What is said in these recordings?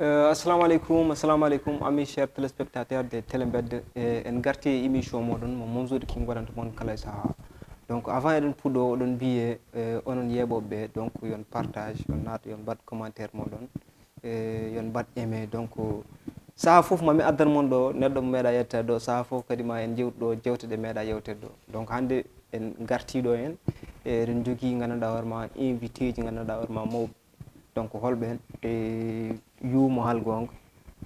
Assalamu alaikum, amis chers téléspectateurs de Télé Mbedda en garti émission moɗon mo momsode king waɗanta moon kala e saaha. Donc avant eɗen puɗɗo oɗon mbiye onon yeɓoɓe donc yon partage yon naata yon mbaɗ commentaire moɗon yon mbaɗ aimé. Donc saaha fof mami addan mon ɗo neɗɗo mo meeɗa yettade ɗo, saaha fof kadi ma en jewtuɗo jewte ɗe meeɗa yewtede ɗo. Donc hannde en gartiɗo hen eɗen jogui gandanɗa hoorema invité ji gandanɗa hoorema mawɓe. Donc holɓen yuumo halgonga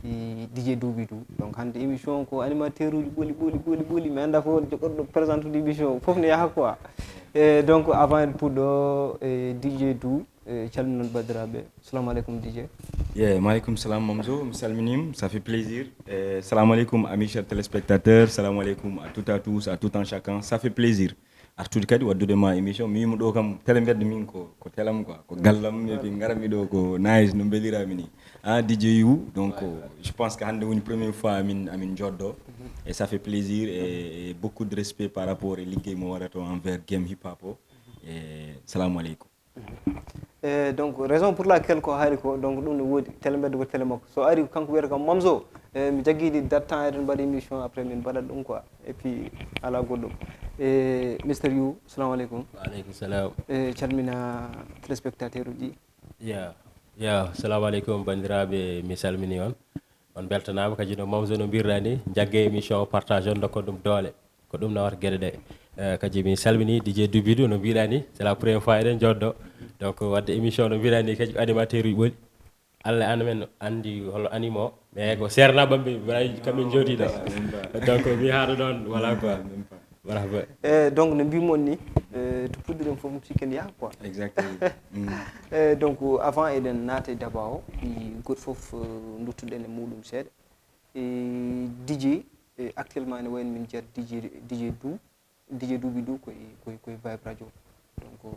DJ Doubidou. Donc hande émission ko animateur uji ɓooli mi anda ko jogoɗo présente ude émission fof ne yaaha quoi. Donc avant en puɗɗo DJ Dou calminon bandiraɓe. Assalamu aleykum DJ. Maaleykum salam Mamzo, mi salminim, ça fait plaisir. Salam alaikum amis chers téléspectateurs, salam alaikum à toutes et à tous, à tout un chacun, ça fait plaisir. Artude kadi waddude ma émission mi yimo ɗo kam Télé Mbedda min ko telam quoi, ko gallam et puis garami ɗo ko nice no belirami ni. DJ You, donc je pense que hande woni première fois amin joddo et ça fait plaisir et beaucoup de respect par rapport et liggéey mo waɗato envers game hip hop o et salamu aleykum. Donc raison pour laquelle ko haali ko donc ɗum ne woodi Télé Mbedda ko télé makko so ari kanko wiyata kam Mamzo mi jagguiɗi date temps eɗen mbaɗa émission après min mbaɗat ɗum quoi et puis ala goɗɗum. Mr You, assalamu aleykum. Waaleykum salam. Calmina téléspectateur uji. Assalamu aleykum bandiraɓe, mi salmini on beltanama kadi no Mamzo no mbirɗa ni jagge émission partage on dokka ɗum doole ko ɗum nawata gueɗe ɗe. Kadi mi salmini DJ Doubidou no mbiɗa ni c'est la première fois eɗen joddo donc wadde émission no mbiɗa ni kadi animateur uji ɓooli Allah an men andi holo animo o mais ko sernaɓe ɓe kamɓe jooɗiɗo donc mi haɗa ɗon voilà quoi. Donc no mbimon ni to puɗɗiren fof mi sikken yaha quoi. Exactement. Donc avant eɗen naata e daba o goto fof duttuɗen e muɗum seeɗa DJ actuellement ne wayno min jeeya DJ Doubidou koye Vibe radio. Donc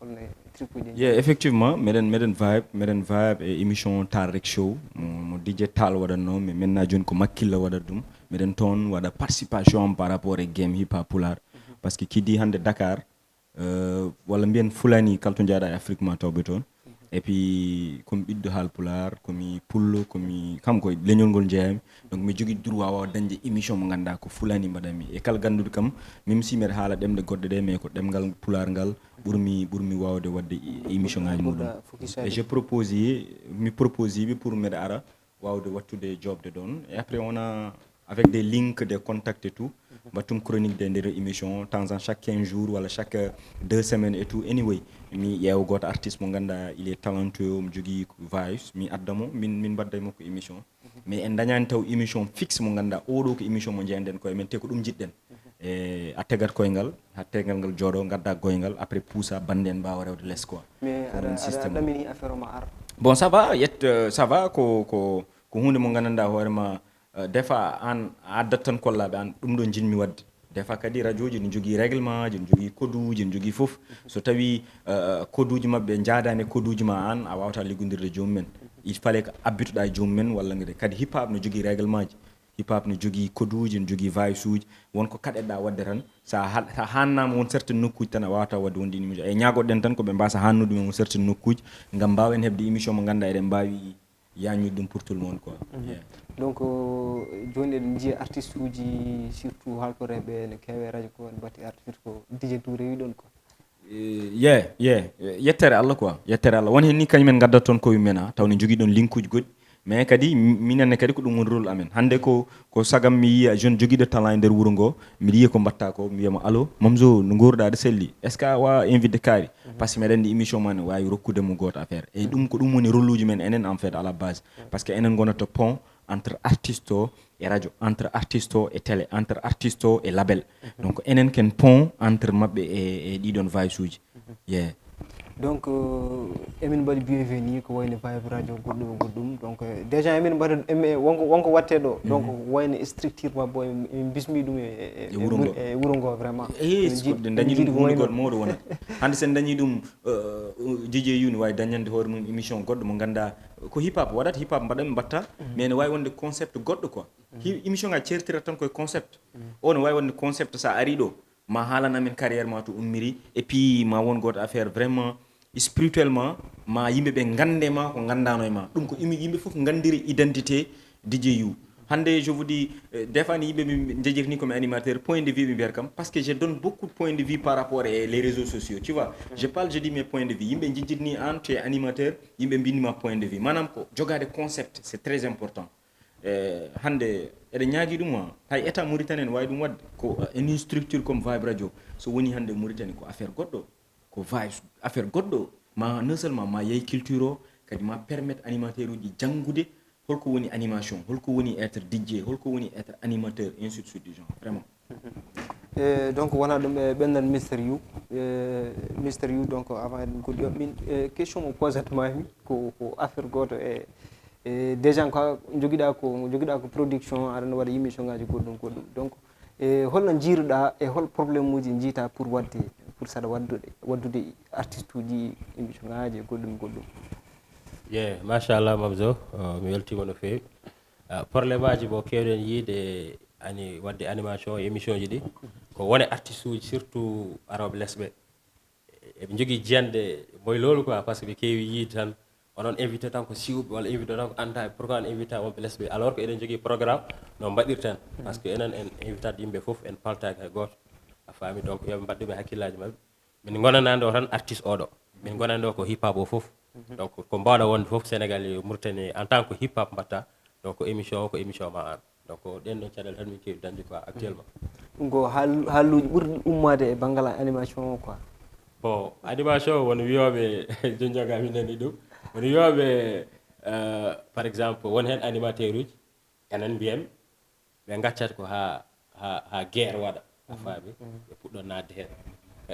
holno tripuji. Effectivement meɗen vibe e émission Tal Rek Show mo DJ Tal waɗatno mais maintenant joni ko makkilla waɗat ɗum meɗen toon waɗa participation par rapport e game hip hop pulaar par ce que kidi hande Dakar walla mbiyen Fulani kala to jaaɗa e Afrique ma tawɓe toon et puis komi ɓiɗɗo haal pulaar komi pullo komi kam koye leñol ngol jeeyami donc mi jogui droit wawa dañde émission mo ganduɗa ko Fulani mbaɗanmi e kala ganduɗo kam même si mbiɗa haala ɗemɗe goɗɗe ɗe mais ko ɗemgal pulaar ngal ɓurmi wawde wadde émission ngaji muɗum et je propose mi propose ɓe pour mbeɗa ara wawde wattude jobde ɗon et après on a avec des links, des contacts et tout, battum chronique des émissions, temps en chaque 15 jours ou chaque 2 semaines et tout. Anyway, il y a un artiste mon ganda, il est talentueux, mjogi vibes, mi adamo, min badday moko émission. Mais en dañan taw émission fixe mon ganda, odo ko émission mo jenden ko men te ko dum jidden. A tegat koyngal, ha tegal ngal jodo gadda goyngal après poussa banden ba rewde les quoi. Mais ada damini affaire ma ar. Bon ça va ko hunde mo gananda hoorema des fois an addat tan kollaɓe an ɗum ɗo jinmi wadde des fois kadi radio ji ne jogui règlement ji ne jogui koduji ne jogui foof so tawi koduji mabɓe jaadani koduji ma an a wawata liggodirde jomumen il fallait ko abbitoɗa e jomumen walla kadi hip hop ne jogui règlement ji hip hop ne jogui koduji ne jogui vibes uji wonko kaɗeɗa wadde tan sa hannama won certaine nokkuji tan a wawata wadde wonde émission e ñagoɗen tan koɓe mbasa hannude men won certaine nokkuji gam mbawen hebde émission mo ganduɗa eɗen mbawi yañude ɗum pour tout le monde quoi. Donc joni eɗen jiiya artiste uji surtout halkoreɓe ne keewe radio ko ne batti artiste ko DJ Dou rewi ɗon quoi. Yettere Allah quoi, yettere Allah won hen ni kañumen gaddat toon koye men ha tawne jogui ɗon link uji goɗɗi mais kadi minenne kadi ko ɗum woni rôle amen hande ko sagam mi yiya jeune joguiɗo talent e nder wuuro ngo mbiɗa yiya ko mbatta ko mi wiyama allo Mamzo no gurɗa ɗo selli est ce que a wawa invité kaari par ce que meɗen ndi émission ma ne wawi rokkudemo goto affaire et ɗum ko ɗum woni rôle uji men enen en fait à la base par ce que enen gonata pont entre artiste o e radio, entre artiste o e télé, entre artiste o e label. Donc enen ken pont entre mabɓe e ɗiɗon vibes uji. Donc emin mbaɗi bienvenue ko wayno Vibe radio goɗɗum donc déjà emin mbaɗa wonko watte ɗo donc wayno structure mabɓe emin bismi ɗum e wuuro ngo vraiment ɗe dañi ɗum hunde goɗɗo mawɗo wonat hande sen dañi ɗum DJ You ne wawi dañande hoore mum émission goɗɗo mo ganda ko hip hop waɗata hip hop mbaɗanɓe mbatta mais ne wawi wonde concept goɗɗo quoi émission nga certirat tan koye concept o ne wawi wonde concept sa ari ɗo ma haalanamen carrière ma to ummiri et puis ma won goto affaire vraiment spirituellement ma yimɓe ɓe gande ma ko gandano e ma ɗum ko yimɓe fof gandiri identité DJ You. Hande je vous dis des fois ni yimɓe jejirni comme animateur point de vue ɓe mbiyata kam parce que je donne beaucoup de points de vue par rapport et les réseaux sociaux tu vois. Je parle je dis mes points de vue yimɓe jejirni an tu es animateur yimɓe mbindima point de vue manam ko jogade concept c'est très important. Hande eɗen ñaagui ɗum hay état Mauritanie en wawi ɗum wadde ko une structure comme Vibe Radio so woni hande Mauritanie ko affaire goɗɗo ko Vibe affaire goɗɗo ma non seulement ma yeyi culture o kadi ma permettre animateur uji janggude holko woni animation holko woni être DJ holko woni être animateur ainsi de suite du genre vraiment. Donc wona ɗum ɓe ɓendan Mr You donc avant eɗen goɗɗi min question mo posat mami ko affaire goto e déjà ko joguiɗa ko production aɗa waɗa émission ngaji goɗɗum donc holno jiiruɗa e hol probléme uji jiita pour saɗa waddude artiste uji émission ngaji goɗɗum machallah Mamzo mi weltima no fewi probléme aji mo kewɗen yiide wadde animation émission ji ɗi ko wone artiste uji surtout aroɓe lesɓe eɓe jogui jiyande moylolu quoi par ce que ɓe kewi yiide tan onon invité tan ko siwɓe walla invité tan ko anda pourquoi on invité wonɓe lesɓe alors que eɗen jogui programme no mbaɗirten par ce que enen en invitade yimɓe foof en paltaki hay goto a faami donc yoɓe mbaɗɗuɓe hakkillaji mabɓe min gonanani ɗo tan artiste oɗo min gonani ɗo ko hip hop o foof donc ko mbawɗa wonde foof Sénégal e Mauritanie en tant que hip hop mbatta donc émission o ko émission ma an donc ɗen ɗon caɗele tan min kewi dañde quoi actuellement ɗum ko haalluji ɓurɗi ummade e banggal animation o quoi bon animation o won wiyoɓe jonjoga min nani ɗum won wiyoɓe par exemple won hen animateur uji enen mbiyen ɓe gaccat ko ha guerre waɗa a faami ɓe puɗɗo nadde hen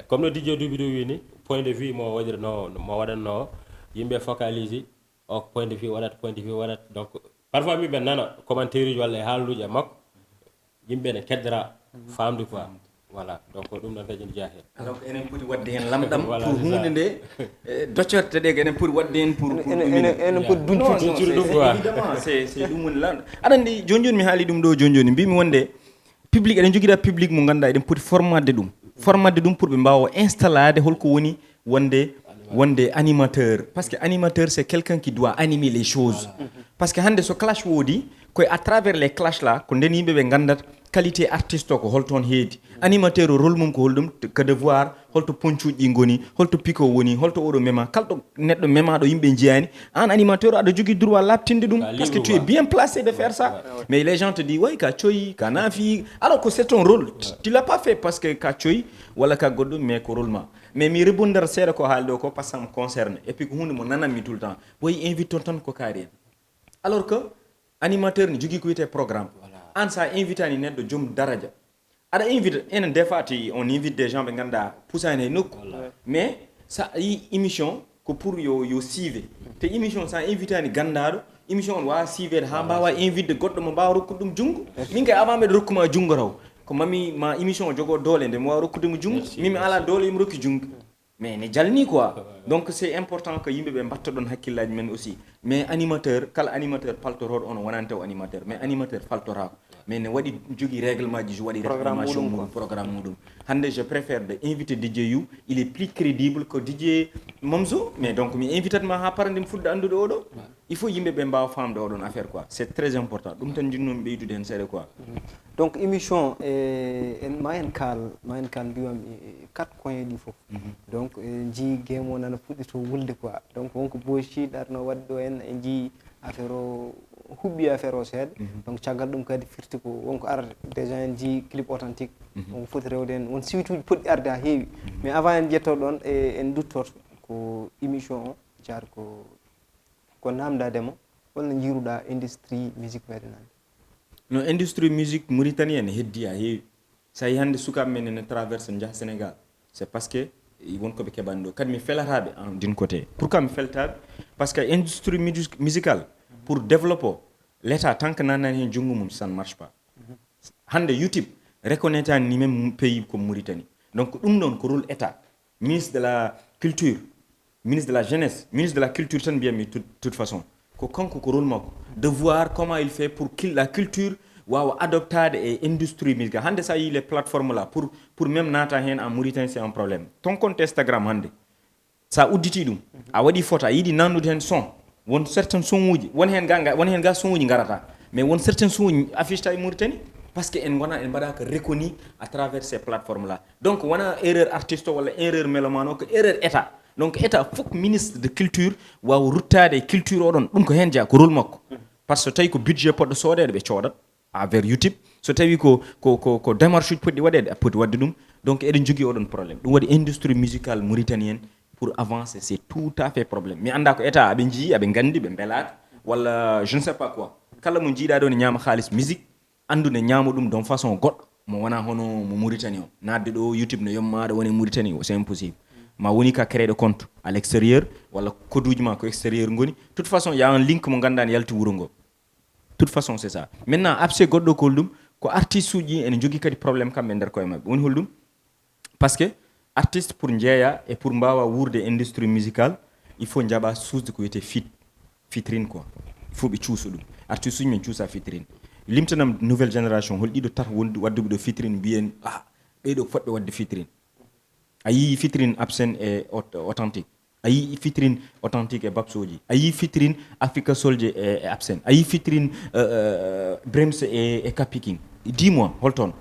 comme no DJ Doubidou wini point de vue mo waɗanno yimɓe focalise o point de vue waɗata donc parfois min ɓe nana commentaire uji walla e haaluji e makko yimɓe ne keddora famde quoi voilà donc ɗum ɗon kadi ne jeeya hen alors enen poti wadde hen lamɗam pour hunde nde doccorte ɗe enen poti wadde hen pour enen poti duncude ɗum quoi évidemment c'est ɗum woni lamɗam aɗa andi joni mi haali ɗum ɗo joni mbimi wonde public eɗen joguiɗa public mo ganduɗa eɗen poti formatde ɗum pour ɓe mbawa installade holko woni wonde animateur parce que animateur c'est quelqu'un qui doit animer les choses parce que hande so clash woodi koye à travers les clash là ko nden yimɓe ɓe gandata qualité artiste o ko holton heedi animateur o rôle mum ko holɗum que de voir holto poncuji ɗi goni holto pico woni holto oɗo mema kalɗo neɗɗo memaɗo yimɓe jeyani an animateur aɗa jogui droit labtinde ɗum parce que tu es bien placé de faire ça mais les gens te disent way ka coyi ka naafi alors que c'est ton rôle tu l'as pas fait parce que ka coyi walla ka goɗɗum mais ko rôle ma mais mi rebondira seeɗa ko haali ɗo ko par ce que me concerne et puis ko hunde mo nananmi tout le temps woyi invite ton tan ko kaari en alors que animateur ne jogui ko wiyete programme an sa invitani neɗɗo joom daraja aɗa invite enen des fois on invite des gens ɓe ganduɗa pusani e nokku mais sa yi émission ko pour yo siive te émission sa invitani gandaɗo émission on wawa siivede ha mbawa invite goɗɗo mo mbawa rokkude ɗum junggo min kay avant mbeɗa rokkuma junggo taw ko mami ma émission o jogo doole nde mi wawa rokkudemo junggo mimi ala doole mi rokki junggo mais ne jalni quoi donc c'est important que yimɓe ɓe mbatta ɗon hakkillaji men aussi mais animateur kala animateur paltoroɗo on wonani taw animateur mais animateur faltorako mais ne waɗi jogui règlement ji waɗi réclamation muɗum programme muɗum hande je préfère de inviter DJ You il est plus crédible que DJ Momzo mais donc mi invite ma ha para nde fuɗɗo andude oɗo il faut yimɓe ɓe mbawa famde oɗon affaire quoi c'est très important ɗum tan jinnomi ɓeydude hen seeɗa quoi donc émission ma en kaal mbiwami 4 coin ɗi foof donc jii game o nana fuɗɗi to wulde quoi donc wonko boshi ɗarno wadde ɗo en e jii affaire o huɓɓi affaire o seeɗa donc caggal ɗum kadi firti ko wonko arde déjà en jii clip authentique wonko foti rewde hen won suite uji poɗɗi arde ha heewi mais avant en jetto ɗon en duttoto ko émission o jaar ko namdademo holno jiiruɗa industrie musique meɗen hande no industrie musique mauritanienne heddi ha heewi sa yi hande sukaɓe men ene traverse jaaha Sénégal c'est parce que wonkoɓe keɓani ɗo kadi mi felataɓe en d'une côté pourquoi mi feltaɓe parce que industrie musicale pour développer l'état tant que nanani hen junggo mum ça ne marche pas hande YouTube reconnaître ni même pays comme Mauritanie donc ɗum ɗon ko rôle état ministre de la culture ministre de la jeunesse ministre de la culture tan mbiyami toute façon ko kanko ko rôle makko de voir comment il fait pour la culture wawa adoptade e industrie musicale hande sa yi les plateformes là pour même nata hen en Mauritanie c'est un problème ton compte Instagram hande sa udditi ɗum a waɗi photo a yiɗi nannude hen son won certain son uji won hen ga son uji garata mais won certain son uji affiche ta e Mauritanie parce que en gona en mbaɗaka reconnu à travers ces plateformes là donc wona erreur artiste walla erreur mélomane o ko erreur état donc état fof ministre de culture wawa ruttade e culture oɗon ɗum ko hen jeeya ko rôle makko par ce que so tawi ko budget poɗɗo soodede ɓe coodat à vers YouTube so tawi ko démarche uji poɗɗi waɗede a poti wadde ɗum donc eɗen jogui oɗon probléme ɗum waɗi industrie musicale mauritanienne pour avancer c'est tout à fait probléme mi anda ko état aɓe jii aɓe gandi ɓe beelaka walla je ne sais pas quoi kala mo jiiɗa ɗo ne ñama haaliss musique andude ñaama ɗum don façon goɗɗo mo wona hono mo Mauritanie o nadde ɗo YouTube no yommaɗo woni Mauritanie o c'est impossible ma woni ka créer compte à l'extérieur walla koduji ma ko extérieur ngoni toute façon y a un link mo ganda ne yalti wuro ngo toute façon c'est ça maintenant abse goɗɗo ko ɗum ko artiste uji ene jogui kadi probléme kamɓe nder koye mabɓe woni holɗum parce que artiste pour jeeya et pour mbawa wurde industrie musicale il faut jaɓa suusde ko wiyete fitrine quoi il faut ɓe cuusa ɗum artiste uji men cuusa fitrine limtanam nouvelle génération hol ɗiɗo tata wadduɓe ɗo fitrine mbiyen ɓeɗo foɗɓe wadde fitrine a yii fitrine absen e authentique a yii fitrine authentique e babsoji a yii fitrine africa soldier e absen a yii fitrine brems e capiking dis-moi holton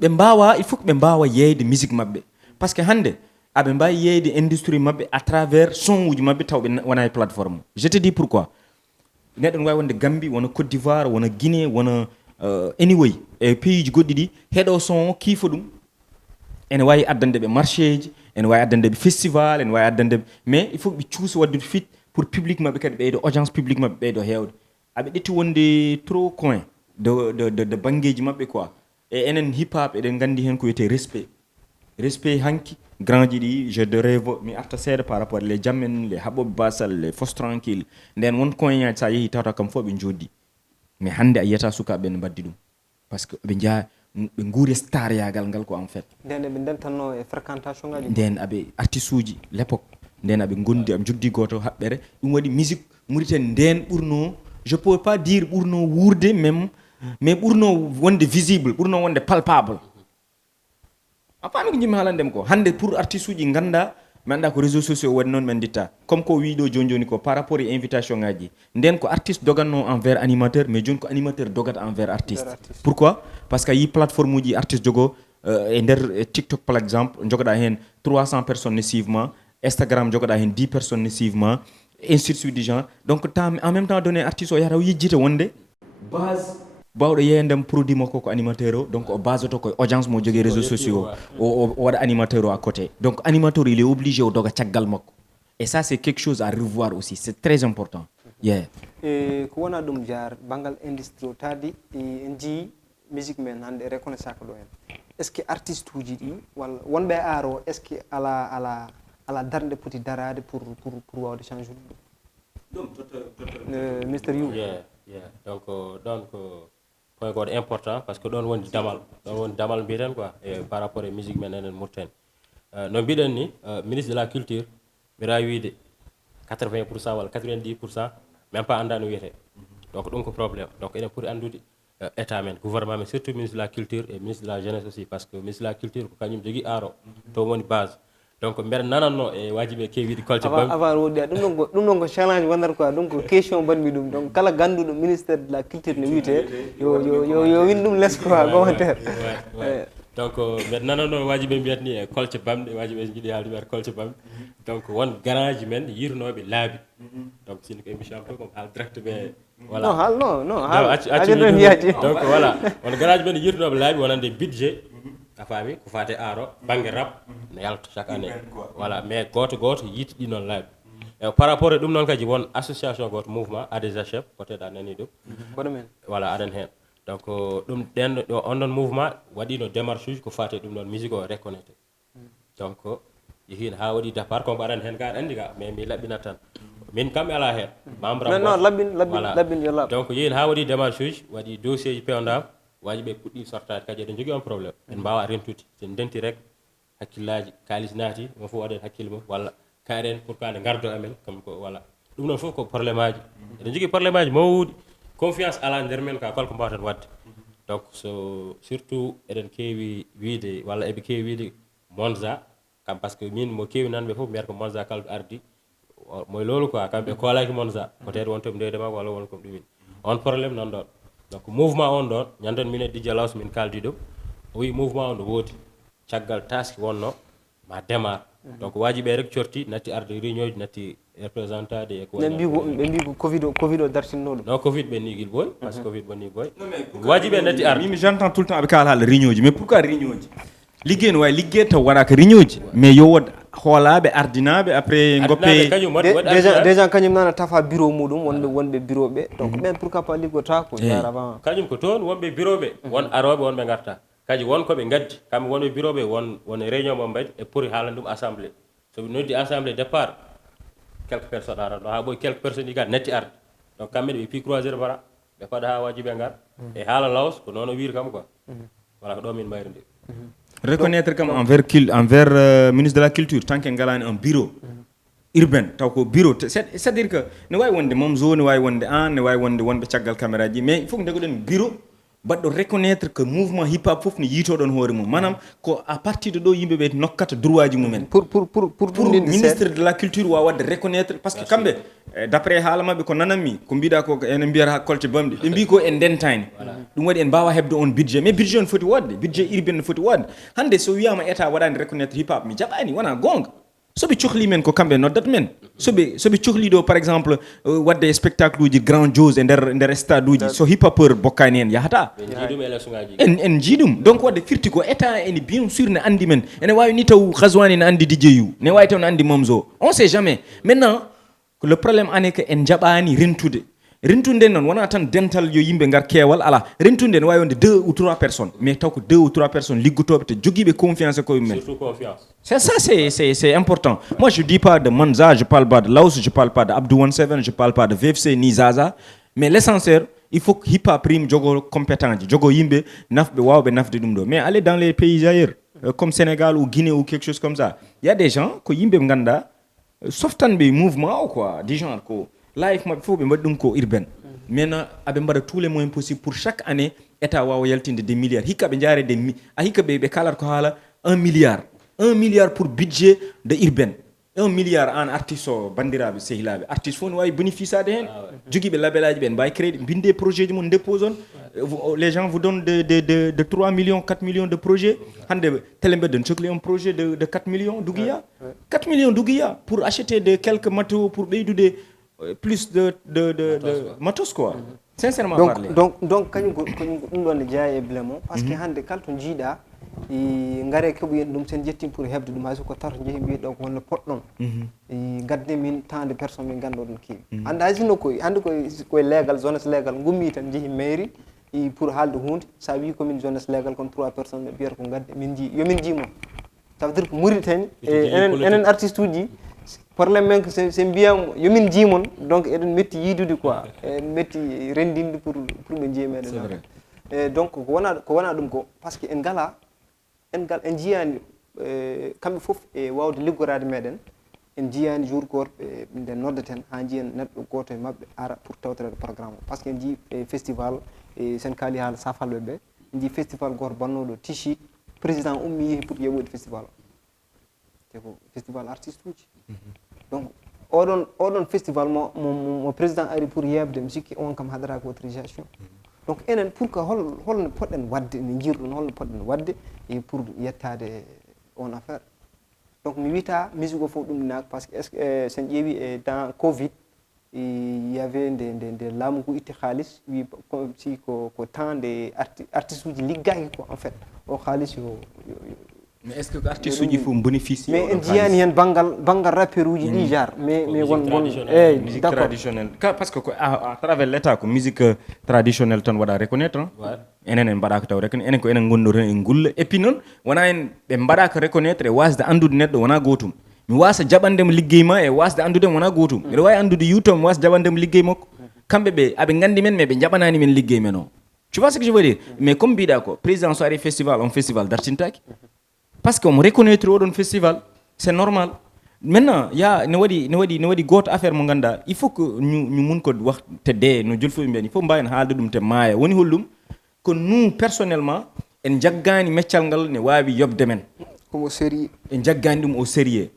ɓe mbawa il faut que ɓe mbawa yeyde musique mabɓe par ce que hande aɓe mbawi yeyde industrie mabɓe à travers son uji mabɓe taw ɓe wona e plateforme je te dis pourquoi neɗɗo ne wawi wonde Gambie wona Côte d'Ivoire wona Guinée wona anyway e pays ji goɗɗi ɗi heɗo son kiifa ɗum ene wawi addande ɓe marché ji ene wawi addande ɓe festival ene wawi addande ɓe mais il faut ɓe cuusa waddude fit pour public mabɓe kadi ɓeydo audience public mabɓe ɓeydo hewde aɓe ɗetti wonde trop coin de banggueji mabɓe quoi e enen hip hop eɗen gandi hen ko wiyete respect hanki grand ji ɗi je de rêve mi arta seeɗa par rapport les jamen les haɓoɓe basal les fos tranquille nden won koñaji sa yeehi tawta kam fof ɓe joddi mais hande a yiyata sukaɓe ne mbaddi ɗum par ce que ɓe jaa ɓe guuri star yagal ngal ko en fait nden ɓe dentanno e fréquentation ngaji nden aɓe artiste uji l'époque nden aɓe gondi aɓe joddi goto haɓɓere ɗum waɗi musique Mauritanie nden ɓurno je peux pas dire ɓurno wurde même mais ɓurno wonde visible ɓurno wonde palpable a faami ko jimmi haalandema ko hande pour artiste uji ganda mi anda ko réseaux sociaux waɗi noon men ditta comme ko wiiɗo joni joni ko par rapport e invitation ngaji nden ko artiste doganno envers animateur mais joni ko animateur dogata envers artiste pourquoi parce que yi plateforme uji artiste jogo e nder TikTok par exemple jogoɗa hen 300 personnes ne suive ma Instagram jogoɗa hen 10 personnes ne suive ma ainsi de suite du genre donc en même temps donné artiste o yahata o yejjita wonde base bawɗo yeyandem produit makko ko animateur o donc o base to koye audience mo jogui réseaux sociaux o waɗa animateur o à côté donc animateur il est obligé o doga caggal makko et ça c'est quelque chose à revoir aussi c'est très important e ko wona ɗum jaar banggal industrie o taadi en jii musique men hande reconnaissaka ɗo hen est ce que artiste uji ɗi walla wonɓe aaro est ce que ala darde poti darade pour wawde change ɗum Mr You donc ɗon ko point goto important par ce que ɗon woni damal mbiyeten quoi e par rapport e musique men enen Mauritanie no mbiɗen ni ministre de la culture mbiɗa wiide 80% walla 90% même pas anda no wiyete donc ɗum ko probléme donc eɗen poti andude état men gouvernement men surtout ministre de la culture et ministre de la jeunesse aussi parce que ministre de la culture ko kañum jogui aaro to woni base donc mbeɗa nananno e wajiɓe kewiɗe colce bam avant woɗɗi ɗum ɗon ko challenge wonata quoi donc question mbaɗmi ɗum donc kala ganduɗo ministère de la culture ne wiyete yo win ɗum less quoi commentaire donc mbeɗa nananno wajiɓe mbiyat ni e colce bamɗe wajiɓe jiiɗi haalde mbiyata colce bamɗe donc won garage men yirnoɓe laabi donc sino ko émission to kom haal direct ɓe voilà non donc voilà won garage men yirnoɓe laabi wonande budget a faami ko fate aaro banggue rap ne yalta chaque année voilà mais goto yiiti ɗi noon laabi e par rapport e ɗum noon kadi won association goto mouvement ADHF peut-être a nani ɗum voilà aɗen hen donc ɗum ɗen on ɗon mouvement waɗino démarche uji ko fate ɗum ɗon musique o reconnecté donc yehin ha waɗi départ comme aɗani hen ga aɗa andi ga mais mi laɓɓinat tan min kam mi ala hen membre non laɓɓin yo laaɓ donc yehin ha waɗi démarche uji waɗi dossier ji pewndam wajiɓe puɗɗi sortade kadi eɗen jogui on probléme en mbawa rentude sen denti rek hakkillaji kalis naati mo fof waɗen hakkille mum walla karen pourquoi nde gardo amen comme ko voilà ɗum ɗon fof ko probléme aji eɗen jogui probléme aji mawɗi confiance ala nder men ka kolko mbawten wadde donc so surtout eɗen keewi wiide walla eɓe keewi wiide Monza kam par ce que min mo kewi nanɓe fof mbiyata ko Monza kala ardi moy lolu quoi kamɓe kolaki Monza peut être won toɓe ndedema walla won koɓe ɗumin on probléme nan ɗon donc mouvement on ɗon ñanden min e DJ Laws min kaldi ɗum o wi mouvement on no woodi caggal taski wonno ma démarre donc wajiɓe rek corti natti arde réunion ji natti représentade e ko ɓe mbi ko covid o dartinno ɗum non covid ɓe nigil boy par ce que covid bonni boy wajiɓe natti arde mimi j'entends tout le temps aɓe kala haala réunion ji mais pourquoi réunion ji liggey no wawi liggey taw waɗaka réunion ji mais yo wod hoolaɓe ardinaɓe après goppe déjà kañum nana tafa bureau muɗum wonɓe bureau ɓe donc ɓen pourquoi pas liggota ko jarama kañum ko toon wonɓe bureau ɓe won aroɓe wonɓe garta kadi wonkoɓe gaddi kamɓe wonɓe bureau ɓe won réunion mo mbaɗi e pour haalan ɗum assemblée soɓe noddi assemblée départ quelques personnes aran ɗo ha ɓoy quelques personnes ɗi netti arde donc kamɓe ɓe pi croisére bara ɓe paɗa ha wajiɓe ngar e haala laws ko noon o wiiri kam quoi voilà ko ɗo min mbayri reconnaître comme envers ministre de la culture tant que ngalani un bureau urbain taw ko bureau c'est à dire que ne wawi wonde mom zone ne wawi wonde an ne wawi wonde wonɓe caggal caméra ji mais il faut que ndegoɗen bureau baɗɗo reconnaître que mouvement hip hop fof ne yiitoɗon hoore mum manam ko à partir de ɗo yimɓeɓe nokkata droit ji mumen pour ministre de la culture wawa wadde reconnaître par ce que kamɓe d' après haala mabɓe ko nananmi ko mbiɗa ko ene mbiyata ha kolce bamɗe ɓe mbi ko en ndentani ɗum waɗi en mbawa hebde on budget mais budget on foti wodde budget urbain ne foti wodde hande so wiyama état waɗani reconnaître hip hop mi jaɓani wona gonga soɓe cohli men ko kamɓe noddat men soɓe cohli ɗo par exemple wadde spectacle uji grandiose e nder stade uji so hip hopeur bokkani en yahata en jiiɗum donc wadde firti ko état ene bien sûr ne andi men ene wawi ni taw haswani ne andi dj ne wawi taw ne andi momzo on sait jamais maintenant le problème ane que en jaɓani rentude noon wona tan dental yo yimɓe ngar keewal ala rentude ne wawi wonde 2 ou 3 personnes mais taw ko 2 ou 3 personnes liggotoɓe te joguiɓe confiance e koye mumen c'est ça c'est important moi je dis pas de Monza je parle pas de Laos je parle pas de Abdou 17 je parle pas de VFC ni Zaza mais l'essentiel il faut que hip hop prime jogo compétent ji jogo yimɓe nafɓe wawɓe nafde ɗum ɗo mais aller dans les pays ailleurs comme Sénégal ou Guinée ou quelque chose comme ça il y a des gens ko yimɓe ganda softanɓe mouvement o quoi du genre ko life mabɓe fof ɓe mbaɗi ɗum ko urbaine maintenant aɓe mbaɗa tous les moyens possible pour chaque année état wawa yaltinde des milliards hikka ɓe jaare hikka ɓe kalata ko haala 1 milliard pour budget de urbaine 1 milliard an artiste o bandiraɓe sehilaɓe artiste fof ne wawi bénéficiade hen joguiɓe label aji ɓe mbawi crédit binde projet ji mum dépose on les gens vous donnent de 3 millions 4 millions de projets hande Télé Mbedda cohli un projet de 4 millions d'ouguiya 4 millions d'ouguiya pour acheter de quelques matériaux pour ɓeydude plus de matos quoi sincèrement parler donc kañum ko ɗum ɗon ne jeeya e blemo par ce que hande kala to jiiɗa ngare keɓoyen ɗum sen jettin pour hebde ɗum hayso ko tarto jeehi mbiyeɗo ko wonno poɗɗon gadde min tant de personnes min ganduɗo ɗum keewi hande hay sinno hande koye légal jeunesse légal gummi tan jeehi mairie pour haalde hunde sa wi komin jeunesse légal kon 3 personnes ɓe mbiyata ko gadde min jii yomin jiimon ça veut dire ko muritani enen artiste uji probléme men ko so mbiyam yomin jiimon donc eɗen metti yiidude quoi en metti rendinde pour ɓe jiiya meɗen donc ko wona ɗum ko par ce que en en jiyani kamɓe fof e wawde liggorade meɗen en jiyani jour goto nde noddaten ha jiyen neɗɗo goto e mabɓe ara pour tawtorede programme o par ce que en jii festival sen kaali haala safalɓe ɓe en jii festival goto bannoɗo tichi président ummi yeehi pour yeɓoyde festival o te ko festival artiste uji donc oɗon festival mo président ari pour yebde mi sikki on kam haɗata ko autorisation donc enen pour que holno poɗɗen wadde no jiiruɗon holno poɗɗen wadde et pour yettade on affaire donc mi wita musique o fof ɗum naak par ce que est ce que sen ƴeewi e dans covid il y avait nde laamu ngu itti haalis wi si ko temps de artiste uji liggaki quoi en fait o haalis yo mais est ce que artiste uji fof bénéficie mais en jiyani hen banggal rappeur uji ɗi jar mais won musique traditionnelle parce que à travers l'état ko musique traditionnelle tan waɗa reconnaître enen en mbaɗaka taw reconnaître enen ko enen gonnoren en gulla et puis noon wona en ɓe mbaɗaka reconnaître e wasde andude neɗɗo wona gotum mi wasa jaɓandemo liggey ma e wasde andudemo wona gotum mbiɗa wawi andude yuto mi wasa jaɓandemo liggey makko kamɓe ɓe aɓe gandi men mais ɓe jaɓanani men liggey men o tu vois ce que je veux dire mais comme mbiɗa ko président so ari festival on festival dartintaki parce que omo reconnaître oɗon festival c'est normal maintenant ne waɗi goto affaire mo ganduɗa il faut que ñu mun ko waxtede no jolfoɓe mbiyan il faut mbawen haalde ɗum te maaya woni holɗum ko nous personnellement en jaggani meccal ngal ne wawi yobde men comme au sérieux en jaggani ɗum au sérieux.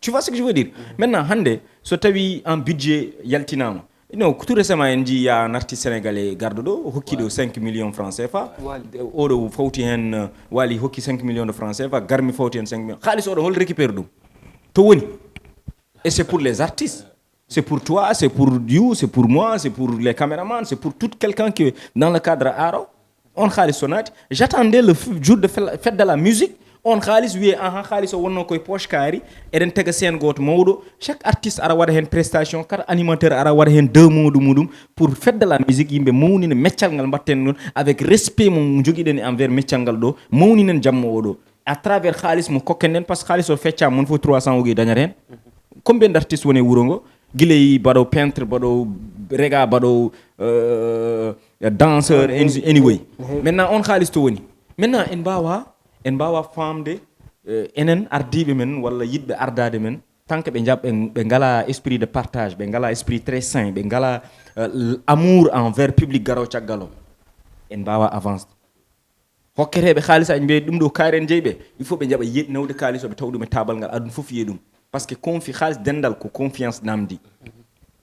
Tu vois ce que je veux dire? Maintenant hande so tawi un budget yaltinama. Non, tout récemment il y a un artiste sénégalais garde do hokki do 5 millions de francs CFA. Odo fawti hen wali hokki 5 millions de francs CFA, garmi fawti hen 5 millions. Khalis odo hol récupère dum. To woni. Et c'est pour les artistes. C'est pour toi, c'est pour you, c'est pour moi, c'est pour les caméramans, c'est pour tout quelqu'un qui est dans le cadre art. On khalis sonati. J'attendais le jour de fête de la musique. On khalis wiye aha khalis o wonno koye poche kaari eden tega scène goto mawɗo chaque artiste ara waɗa hen prestation kala animateur ara waɗa hen 2 mois muɗum pour fête de la musique yimɓe mawnina meccal ngal mbatten ɗon avec respect mo joguiɗen envers meccal ngal ɗo mawninen jamma oɗo à travers khalis mo kokken nden par ce que khalis o feccama mon fo 300 ogi dañat hen combien d'artistes woni e wuuro ngo guiley baɗo peintre baɗo rega baɗo danseur anyway maintenant on khalis to woni maintenant en mbawa famde enen ardiɓe men walla yiɗɓe ardade men tant que ɓe ɓe ngala esprit de partage ɓe ngala esprit très sain ɓe ngala amour envers public garo caggal o en mbawa avance hokketeɓe haalis aji mbiye ɗum ɗo kaari en jeeyi ɓe il faut ɓe jaɓa nawde kalis o ɓe taw ɗum e tabal ngal aduna foof yiye ɗum par ce que haalis dendal ko confiance namdi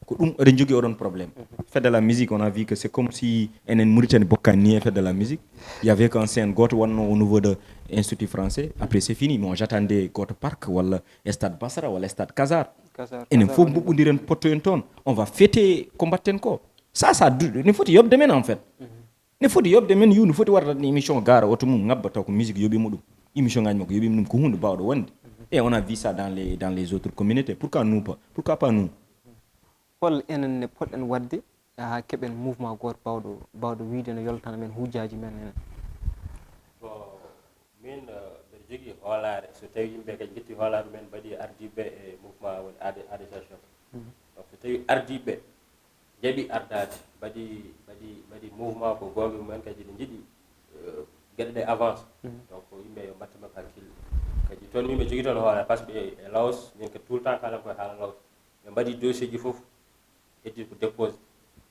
ko ɗum eɗen jogui oɗon probléme fête de la musique on a vu que c'est comme si enen Mauritanie bokkani ni e fête de la musique il y avait qu'un scène goto wonno au niveau de institut français après c'est fini mais j'attendais goto parc walla stade Basra walla stade Casar enen fof mbuɓɓodiren pottoyen toon on va fêter ko mbatten ko ça ne foti yobde men en fait ne foti yobde men yu ne foti warata ni émission gara oto mum ngabba taw ko musique yoɓimo ɗum émission ngaji makko yoɓimo ɗum ko hunde bawɗo wonde et on a vu ça dans les autres communautés pourquoi pas nous hol enen ne poɗɗen wadde ha keɓen mouvement goto bawɗo wiide no yoltana men hujjaji men enen bon min mbeɗa jogui hoolare so tawi yimɓe kadi jetti hoolare men mbaɗi ardiɓe e mouvement woni adéciation donc so tawi ardiɓe jaaɓi ardade mbaɗi mouvement ko gonga mumen kadi ne jiiɗi gueɗe ɗe avance donc yimɓe yo mbatta makko hakkille kadi toon min ɓe jogui toon hoolare par ce que e laos min kadi tout le temps kalan koye haala laos ɓe mbaɗi dossier ji foof heddi ko dépose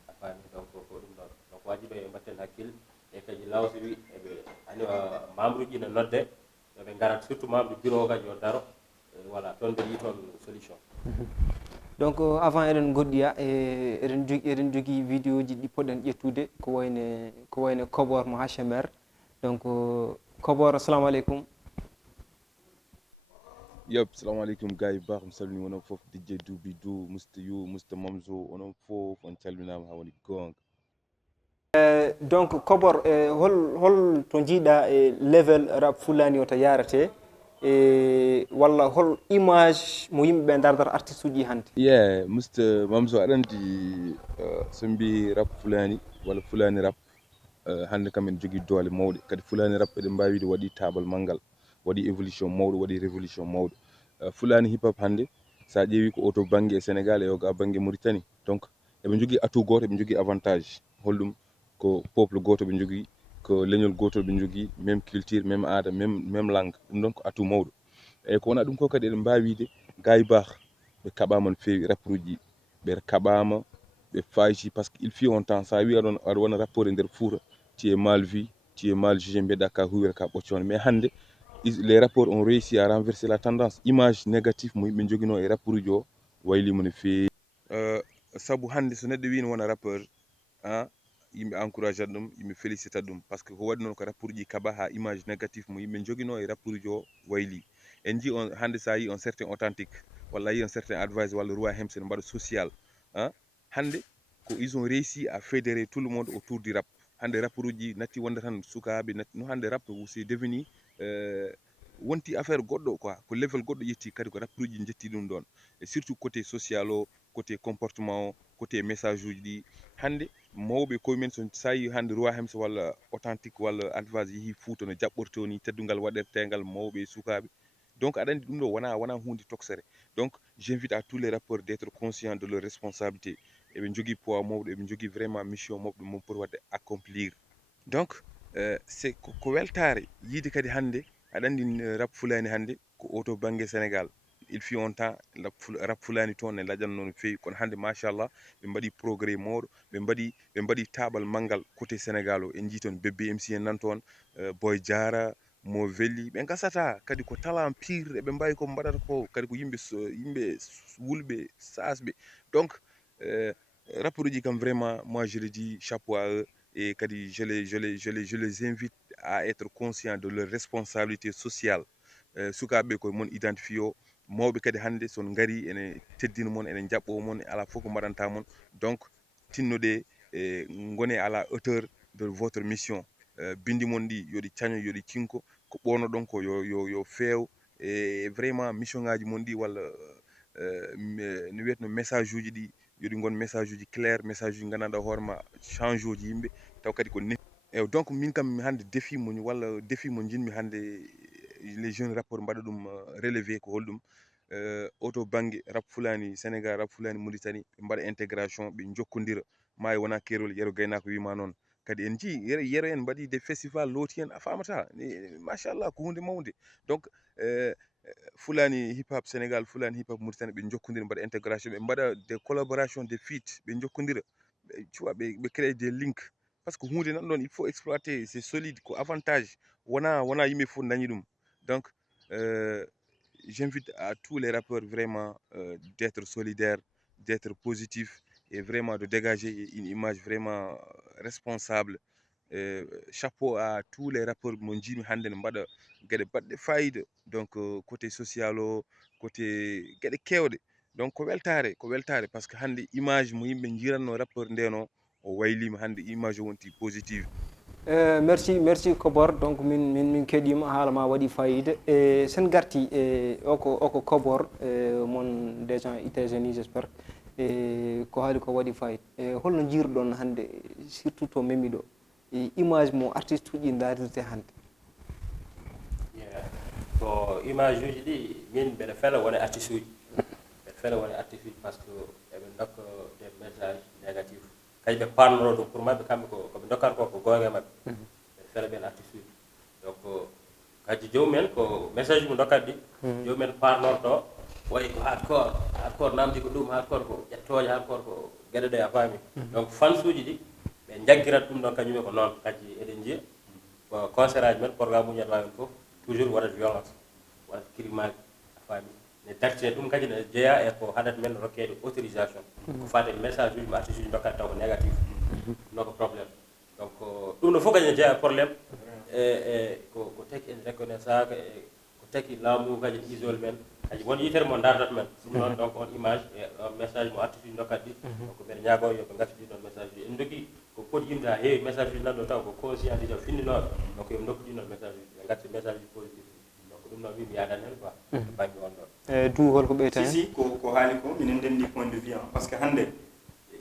a faami donc ko ɗum ɗon donc wajiɓe yo mbatten hakkille e kadi lawso wi eɓe ani membre uji ne nodde yoɓe garat surtout membre bureau o kadi yo daro voilà toon mbeɗa yi toon solution donc avant eɗen goɗɗoya eɗen jogui vidéo ji ɗi poɗɗen ƴettude ko wayne Kobor mo HMR donc Kobor assalamu aleykum yep salamu aleykum gars yi baax mi salmini onon fof DJ Doubidou Miste Mamzo onon fof on calminama ha woni gonga donc Kobor hol to jiiɗa e level rap fulani o to yarate walla hol image mo yimɓeɓe dardata artiste uji hannde Miste Mamzo aɗa andi so mbi rap fulani walla fulani rap hannde kam en jogui doole mawɗe kadi fulani rap eɗen mbawi wiide waɗi tabal manggal waɗi évolution mawɗo waɗi révolution mawɗo fulani hip hop hannde sa ƴeewi ko oto banggue e Sénégal e o ga banggue Mauritanie donc eɓe jogui atout goto eɓe jogui avantage holɗum ko peuple goto ɓe jogui ko leñol gotol ɓe jogui même culture même aada même langue ɗum ɗon ko atout mawɗo eyyi ko wona ɗum ko kadi eɗen mbawi wiide gayi bah ɓe kaɓama no fewi rappeur uji ɓe kaɓama ɓe fayci par ce que il fut on temps sa wi aɗa wona rappeur e nder Fouta tu es mal vu tu es mal jugé Mbedda ka huwere ka ɓoccone mais hannde les rapports ont réussi à renverser la tendance image négative mo yimɓe joguino e rappeur uji o waylimo no fewi saabu hannde so neɗɗo wi no wona rappeur yimɓe encouragé ɗum yimɓe félicita ɗum par ce que ko waɗi noon ko rappeur uji kaɓa ha image négative mo yimɓe joguino e rappeur uji o wayli en ji on hannde sa yi on certain authentique walla yi on certain advice walla roi hemse ne mbaɗa social hannde ko ils ont réussi à fédérer tout le monde autour du rap hannde rappeur uji natti wonde tan sukaɓe natti no hannde rap c'est devenu wonti affaire goɗɗo quoi ko level goɗɗo yetti kadi ko rappeur uji jetti ɗum ɗon et surtout côté social o côté comportement o côté message uji ɗi hannde mawɓe koyemen so sa yi hannde roi hemse walla authentique walla advance yeehi Fouta no jaɓɓorto ni teddungal waɗertegal mawɓe sukaɓe donc aɗa andi ɗum ɗo wona hunde toksere donc j'invite à tous les rappeurs d'être conscients de leur responsabilité eɓe jogui poids mawɗo eɓe jogui vraiment mission mawɗo mo pour wadde accomplir donc c'est ko weltare yiide kadi hannde aɗa andi rap fulani hannde ko oto banggue Sénégal il fut on temps rap fulani toon ne laƴanno no fewi kono hannde machallah ɓe mbaɗi progrès mawɗo ɓe mbaɗi tabal manggal côté Sénégal o en jii toon bébé MC en nan toon Boy Diara mo veli ɓe gasata kadi ko talent pire eɓe mbawi ko mbaɗata ko kadi ko yimɓe wulɓe sasɓe donc rappeur uji kam vraiment moi je le dis chapeau à eux et kadi je les invite à être conscients de leur responsabilité sociale sukaɓe koye mon identifié o mawɓe kadi hannde son gari ene teddina mon ene jaɓɓo mon ala fof ko mbaɗanta mon donc tinnoɗe gone à la hauteur de votre mission bindi mon ɗi yoɗi caño yoɗi cinko ko ɓoono ɗon ko yo feew e vraiment mission ngaji mon ɗi walla no wiyetno message uji ɗi yoɗi gon message uji clair message uji gandanɗa hoorema change uji yimɓe taw kadi ko eyyi donc min kam hannde défi mo walla défi mo jinmi hannde les jeunes rappeurs mbaɗa ɗum relevé ko holɗum oto banggue rap fulani sénégal rap fulani mauritanie ɓe mbaɗa intégration ɓe jokkodira maayi wona keerol yero gaynako wima noon kadi en jii yero en mbaɗi des festival looti hen a famata machallah ko hunde mawde donc fulani hip hop sénégal fulani hip hop mauritanie ɓe jokkodira mbaɗa intégration ɓe mbaɗa des collaboration des feat ɓe jokkodira tu vois ɓe créé des links par ce que hunde nan ɗon il faut exploiter c'est solide ko avantage wona yimɓe fof dañi ɗum donc j'invite à tous les rappeurs vraiment d'être solidaires, d'être positifs et vraiment de dégager une image vraiment responsable. Chapeau à tous les rappeurs mon jimi hande ne mbaɗa gueɗe baɗɗe fayida donc côté social o côté gueɗe kewɗe donc ko weltare par ce que hande image mo yimɓe jiiranno rappeur ndeno o waylima hande image o wonti positive. merci Kobor donc min keɗima haalama waɗi fayida e sen garti e oko Kobor mon des gens itagénie j'espère e ko haali ko waɗi fayida e holno jiiruɗon hande surtout to memiɗo image mo artiste uji darirte hande ko image uji ɗi min mbeɗa fela wona artiste uji mbeɗa fela wona artiste uji par ce que eɓe dokka des messages négatifs kañum ɓe parnoro ɗum pour maɓɓe kamɓe koɓe dokkata ko gonga maɓɓe ɓe fela ɓen artiste uji donc kadi jomumen ko message mo dokkat ɗi jomumen parnorto wayi ko hardcore namdi ko ɗum hardcore ko ƴettoje hardcore ko gueɗe ɗe a faami donc fans uji ɗi ɓe jaggirat ɗum ɗon kañumen ko noon kadi eɗen jiiya ko concert aji men programme uji wawi fof toujours waɗat violence waɗat crimaji a faami ne dartine ɗum kadi ne jeeya e ko haɗata men rokkede autorisation ko fate message uji mo artiste uji dokkata taw ko négatif no ko probléme donc ɗum ɗo fof kadi ne jeeya probléme e ko taki en reconnaissance ko taki laamu kadi isole men kadi won yitere mo dardata men ɗum noon donc on image e on message mo artiste uji dokkat ɗi donc mbeɗa ñaago yoɓe gattidi ɗon message uji en jogui ko poti yimde ha heewi message uji nanɗo taw ko conscientisé finninoɓe donc yoɓe dokkuɗi ɗon message uji ɓe gatti message uji positif donc ɗum noon min mi yadan hen quoi banggue on ɗon e du holko ɓeyta si ko haali ko minen ndendi point de vue par ce que hande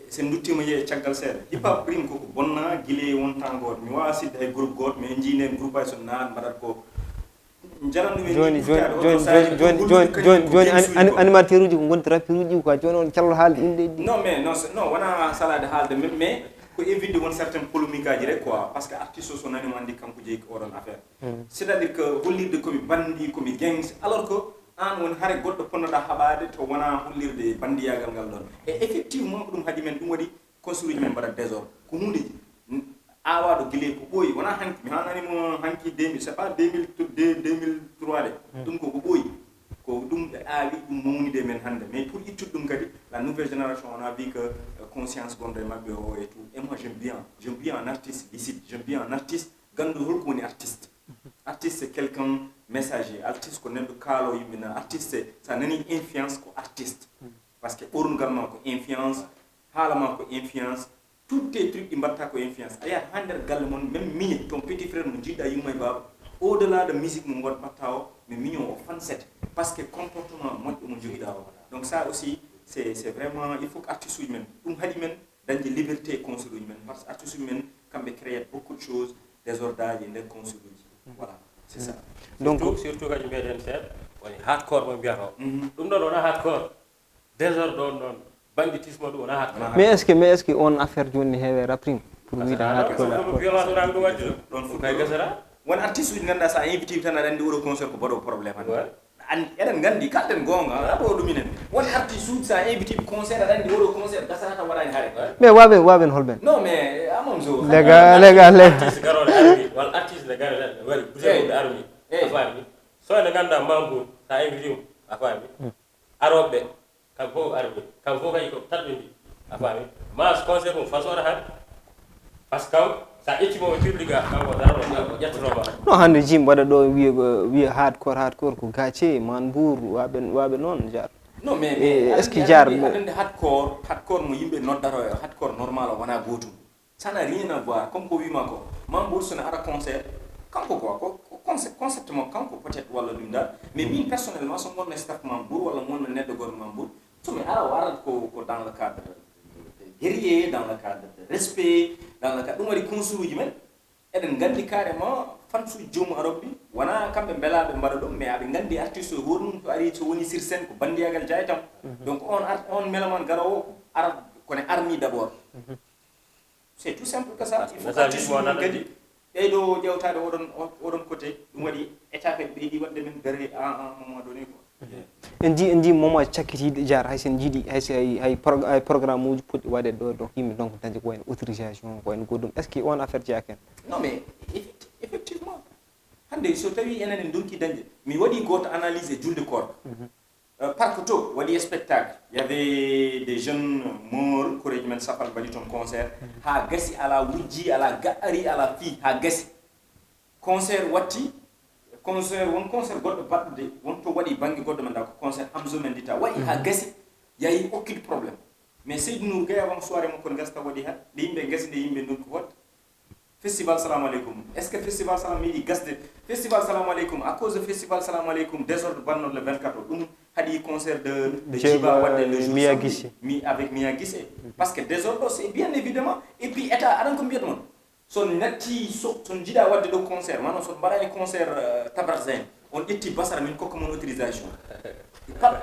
sen duttima yeehe caggal seeɗa hip hop prime koko bonna guile wontan goto mi wawa sidde hay groupe goto mais jiinen groupe ay so naan mbaɗat ko joni animateur uji ko gonti rappeur uji quoi joni on callo haalde inde ɗi non wona salade haalde mais ko évide won certaine polémique aji rek quoi parce que artiste o so nani mo andi kanko jeeyi ko oɗon affaire c'est à dire que hollirde komi bandi komi gangs alors que an woni haare goɗɗo ponnoɗa haɓade to wona hollirde bandiyagal ngal ɗon et effectivement ko ɗum haaji men ɗum waɗi construit men mbaɗa désordre ko hundeji awaɗo guile ko ɓooyi wona hanki mi hananimo hanki 2000 c'est pas 2003 de ɗum ko ɓooyi ko ɗum ɓe aawi ɗum mawnide men hannde mais pour ittude ɗum kadi la nouvelle génération on a vu que conscience gonɗo e maɓɓe o et tout et moi j'aime bien un artiste licite j'aime bien un artiste ganduɗo holko woni artiste artiste c'est quelqu'un messager artiste ko neɗɗo kaalo yimɓe na artiste sa nani influence ko artiste par ce que ɓornugal ma ko influence haala ma ko influence tout tes trucs ɗi mbatta ko influence a yiyat ha nder galle moon même miñe ton petit frère mo jiɗɗa yumma e baba au delà de musique mo gon mbatta o mais mignon o fansete par ce que comportement moƴƴo mo joguiɗa o donc ça aussi c'est vraiment il faut que artiste uji men ɗum haaɗi men dañde liberté e concert uji men par ce que artiste uji men kamɓe créat beaucoup de choses désordre aji e nder concert uji voilà c'est ça donc surtout kadi mbiyeɗen seeɗa woni hardcore mo mbiyata o ɗum ɗon wona hardcore désordre ɗon ɗon banditisme ɗum wona hardcore mais est ce que on affaire joni heewe raprime pour wiide hardcore violence wonaka ɗum waddi ɗum ɗon kay gasata won artiste uji ganduɗa sa invité tan aɗa andi oɗo concert ko baɗo probléme hande eɗen gandi kalten gonga aɗo ɗuminen won artiste uji sa invité ɓe concert aɗa andi oɗo concert gasata tan waɗani haare mais waɓen holɓen non mais amam so lega artiste garoɗe armi walla artiste ne garoɗe waɗi buteɗe armi e fami so ne ganda mambu ta invite a fami arobe kam fo arbe kam fo kay ko tabindi a fami mas conseil mo façon ha parce que sa étimo publica kam ko daro jettoba no hande jim wada do wi hardcore ko gace man bour wabe non jar non mais est ce que jar adende hardcore mo yimbe noddaro hardcore normal wana gotum ça n'a rien à voir comme ko wima ko man bour sona ara concert kanko ko concept mo kanko peut-être wala dum dal mais min personnellement so mon staff man bour wala mon neddo gor man bour so mi ara warat ko dans le cadre guerrier, dans le cadre de respect, dans le cadre de construire, eden gandi carrément fan su jomu arabi wana kambe belabe mbado mais abe gandi artiste hornum to ari to woni sur scène ko bandiyagal jaytam donc on melaman garawo arab kone army d'abord c'est tout simple que ça il faut que gadi e do jewtade odon côté dum wadi étape be di wadde men dere à un moment donné quoi ndi moma cakkiti jar hay sen jidi hay programme uji puddi wade do yimbe donc dañi ko en autorisation ko en godum est ce que on affaire jaken non mais effectivement hande so tawi enen donki dañde mi wadi goto analyser julde corps parc to wadi spectacle il y avait des jeunes morts ko regimen safal bali ton concert ha gasi ala wujji ala gaari ala fi ha gasi concert watti concert goddo badde won to wadi bangi goddo manda ko concert amzo men dita wadi ha gasi yayi aucun problème mais Seydou Nour gay avant soirée mo kon gasta wadi ha de yimbe gasi de yimbe ndon ko wat festival salam alaikum est ce que festival salam midi gasde festival salam alaikum à cause de festival salam alaikum désordre banno le 24 dum hadi concert de Jiba wadde le jour mi avec Mia Guissé parce que désordre c'est bien évidemment et puis état adan ko mbiyat mon son natti son jida wadde do concert manon son barani concert Tabarzin on etti basara min kokko mon autorisation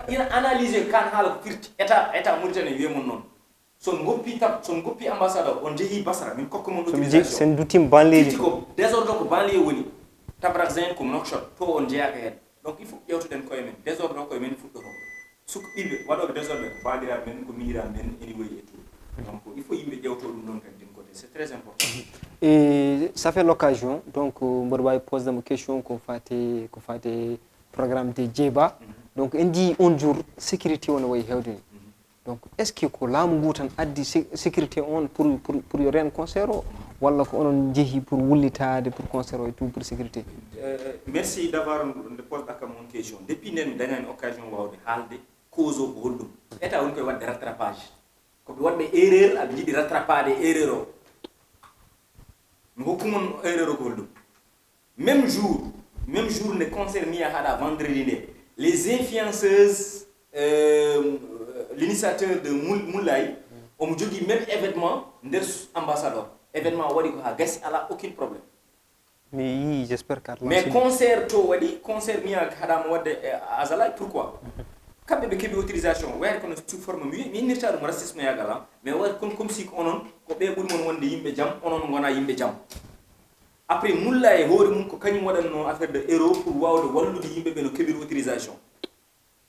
ina analyser kan hala firti état Mauritanie wi mon non son goppi ambassadeur on jehi basara min kokko mon autorisation sen dutim banlieue ko désordre ko banlieue woni Tabarzin ko Nouakchott to on jeaka hen donc il faut yewtuden koye men désordre ko men fuddo suk bibe wadobe désordre ko bandira men ko mira men anyway et tout donc il faut yimbe jewto dum non kadi din côté c'est très important et ça fait l'occasion donc mborbay pose une question ko faté programme de Djeba donc indi on jour sécurité on way hewde donc est ce que ko lamu gutan addi sécurité on pour yo ren concert wala ko onon jehi pour wullitade pour concert et tout pour sécurité merci d'avoir posé mon question depuis nen dañani occasion wawde halde cause ko holdum état won koy wadde rattrapage ko be wadde erreur ab jidi rattrapade erreur o ngokumon erreur ko holdum même jour ne concert mi hada vendredi les influenceuses l'initiateur de Moulay on jogi même événement nder ambassadeur événement wadi ko ha gassi ala aucun problème mais j'espère que mais concert to wadi concert mi hada mo wadde azala pourquoi kambe be kebi autorisation wayre kono sous forme mi nirta dum racisme yagala mais way comme si onon ko be buri mon wonde yimbe jam onon ngona yimbe jam après Moulay hori mum ko kanyum wadanno affaire de héros pour wawde wallude yimbe be no kebi autorisation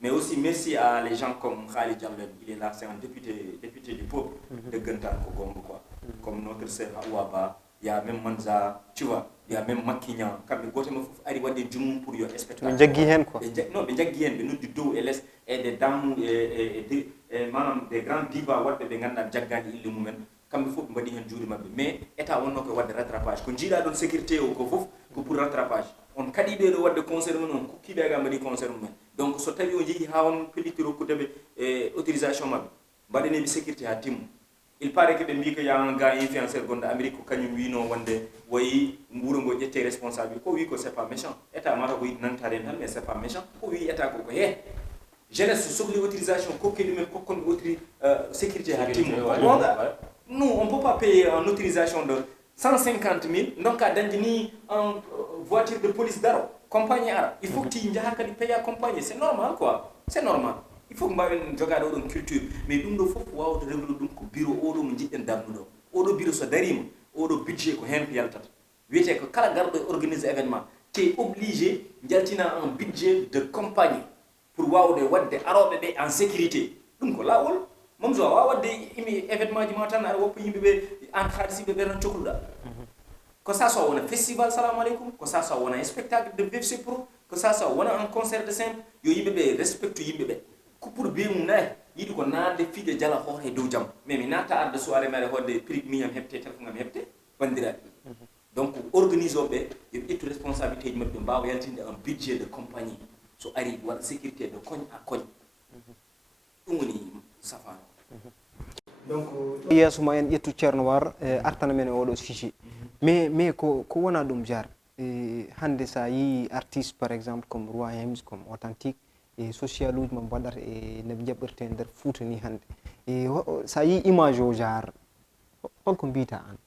mais aussi merci à les gens comme Khalid Diamben, il est là, c'est un député du peuple de Gentan Kogombo quoi. Comme notre sœur Awaba, il y a même Manza, tu vois, il y a même Makinyan, quand le gote me faut arriver des djumum pour your spectacle. Quoi. Non, mais Jagien, nous du dos et des dames et des grands divas, what de Ganda Jagan il le moment, comme il faut me dire un jour mais état on ko wadde rattrapage ko jida don sécurité o ko fof ko pour rattrapage on kadi be do wadde concert men on ko kibe ga madi concert men donc so tawi o jehi ha on pelitiro ko debe autorisation mabbe badene bi sécurité ha tim il paraît que be mbi ko ya un gars influenceur gonda Amérique ko kanyum wino wonde wayi nguro ngo jette responsable ko wi ko c'est pas méchant état mata ko nantare tan mais c'est pas méchant ko wi état ko he jeunesse sohli autorisation ko kedi men ko kon sécurité ha tim nous, on ne peut pas payer une autorisation de 150 000, donc à Dandini en voiture de police d'Aro, compagnie Ara. Il faut que tu payes à compagnie, c'est normal quoi, c'est normal. Il faut que tu aies une culture, mais il faut que tu aies un bureau, un bureau soit derrière, un budget qui est un budget que quand garde organise événement, tu es obligé d'avoir un budget de compagnie pour avoir des arabes en sécurité. Donc là, mom zo wa wadde imi événement ji matan ar woppu yimbe be an khalisi be beran cokluda que ça soit un festival salam alaikum, que ça soit un spectacle de VFC Pro, que ça soit un concert de simple, yo yimbe be respecte yimbe be ko pour be mum nay yidi ko naade fide jala hoore dow jam mais mi nata arde soirée mare hodde prix miñam hebte téléphone ngam hebte bandiraɓe donc organisoɓe yo ƴettu responsabilité ji mabɓe mbawa yaltinde un budget de compagnie so ari waɗa sécurité de koñ à koñ ɗum woni safano donc yeeso ma en ƴettu ceerno war artana men e oɗo sujet mais ko wona ɗum jar hande sa yi artiste par exemple comme Roi Hems comme authentique e social uji mo mbaɗata e no jaɓɓirte nder Fouta ni hande e sa yi image o jar holko mbita an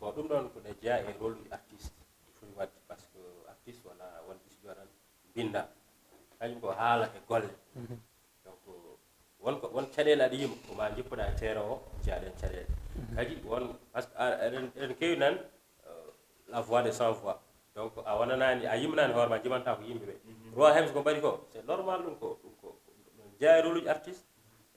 bon ɗum ɗon ko ne jeeya e rôle uji artiste foti wadde par ce que artiste wona won ɓisjo tan binda kañum ko haala e golle donc won caɗele aɗa yima ko ma jippoɗa e terrain o jeeyaɗen caɗele kadi won par ce que eɗen kewi nan la voix des sans voix donc a wonanani a yimnani hoore ma jimanta ko yimɓe ɓe roi hems ko mbaɗi ko c'est normal ɗum ko jeeya e rôle uji artiste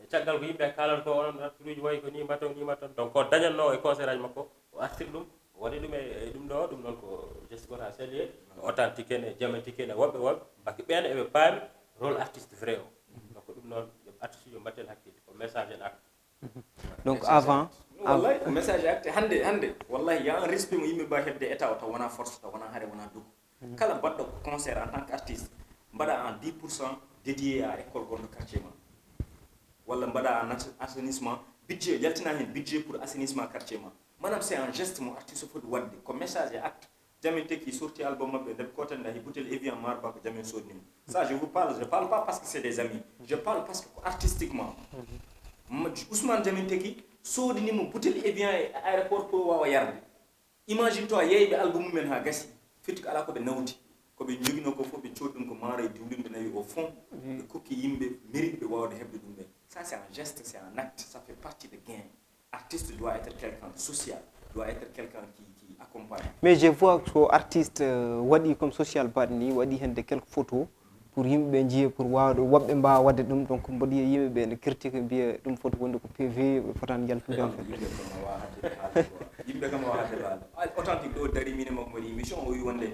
e caggal ko yimɓe kalata ko onon artiruji wayi ko ni mbaton donc ko dañatno e concert aji makko o artir ɗum waɗi ɗum e ɗum ɗo ɗum ɗon ko geste gota sellier authentique en e diamantique en e woɓɓe bakki ɓen eɓe paami rôle artiste vrai o donc ɗum noon artiste uji mbatten hakkille ko message en acte donc avant wallahi ko message acte hande wallahi ya un respect mo yimɓe mbawi hebde état o taw wona force taw wona haare wona dogu kala mbaɗɗo concert en tant qu'artiste mbaɗa en 10% dédié à école gonɗo quartier ma walla mbaɗa en assainissement budget yaltina hen budget pour assainissement quartier ma manam c'est un geste mo artiste foti wadde ko message et acte jamin teki sorti album mabɓe nde kotan dahi bouteille Evian marba ko jamin sodnimo ça je parle pas parce que c'est des amis je parle parce que artistiquement Ousmane jamin teki sodinimo bouteille Evian e aéroport pour wawa yarde imagine toi yeyɓe album mumen ha gasi fitti ko ala koɓe nawdi koɓe joguino ko fof ɓe coɗɗum ko maaro e diwlinde nawi au fond ɓe kokki yimɓe mérite ɓe wawde hebde ɗum ɓe ça c'est un geste c'est un acte ça fait partie de gain artiste doit être quelqu'un de social doit être quelqu'un qui accompagne mais je vois que artiste waɗi comme social baɗe ni waɗi hende quelques photos pour yimɓe jiiya pour wawde woɓɓe mbawa wadde ɗum donc mboɗi yimɓeɓe ne critique mbiya ɗum foti wonde ko PV ɓe fotani yaltude en fait yimɓe kam wawa hadde baalo authentique ɗo dari mine makko waɗi émission o wi wonde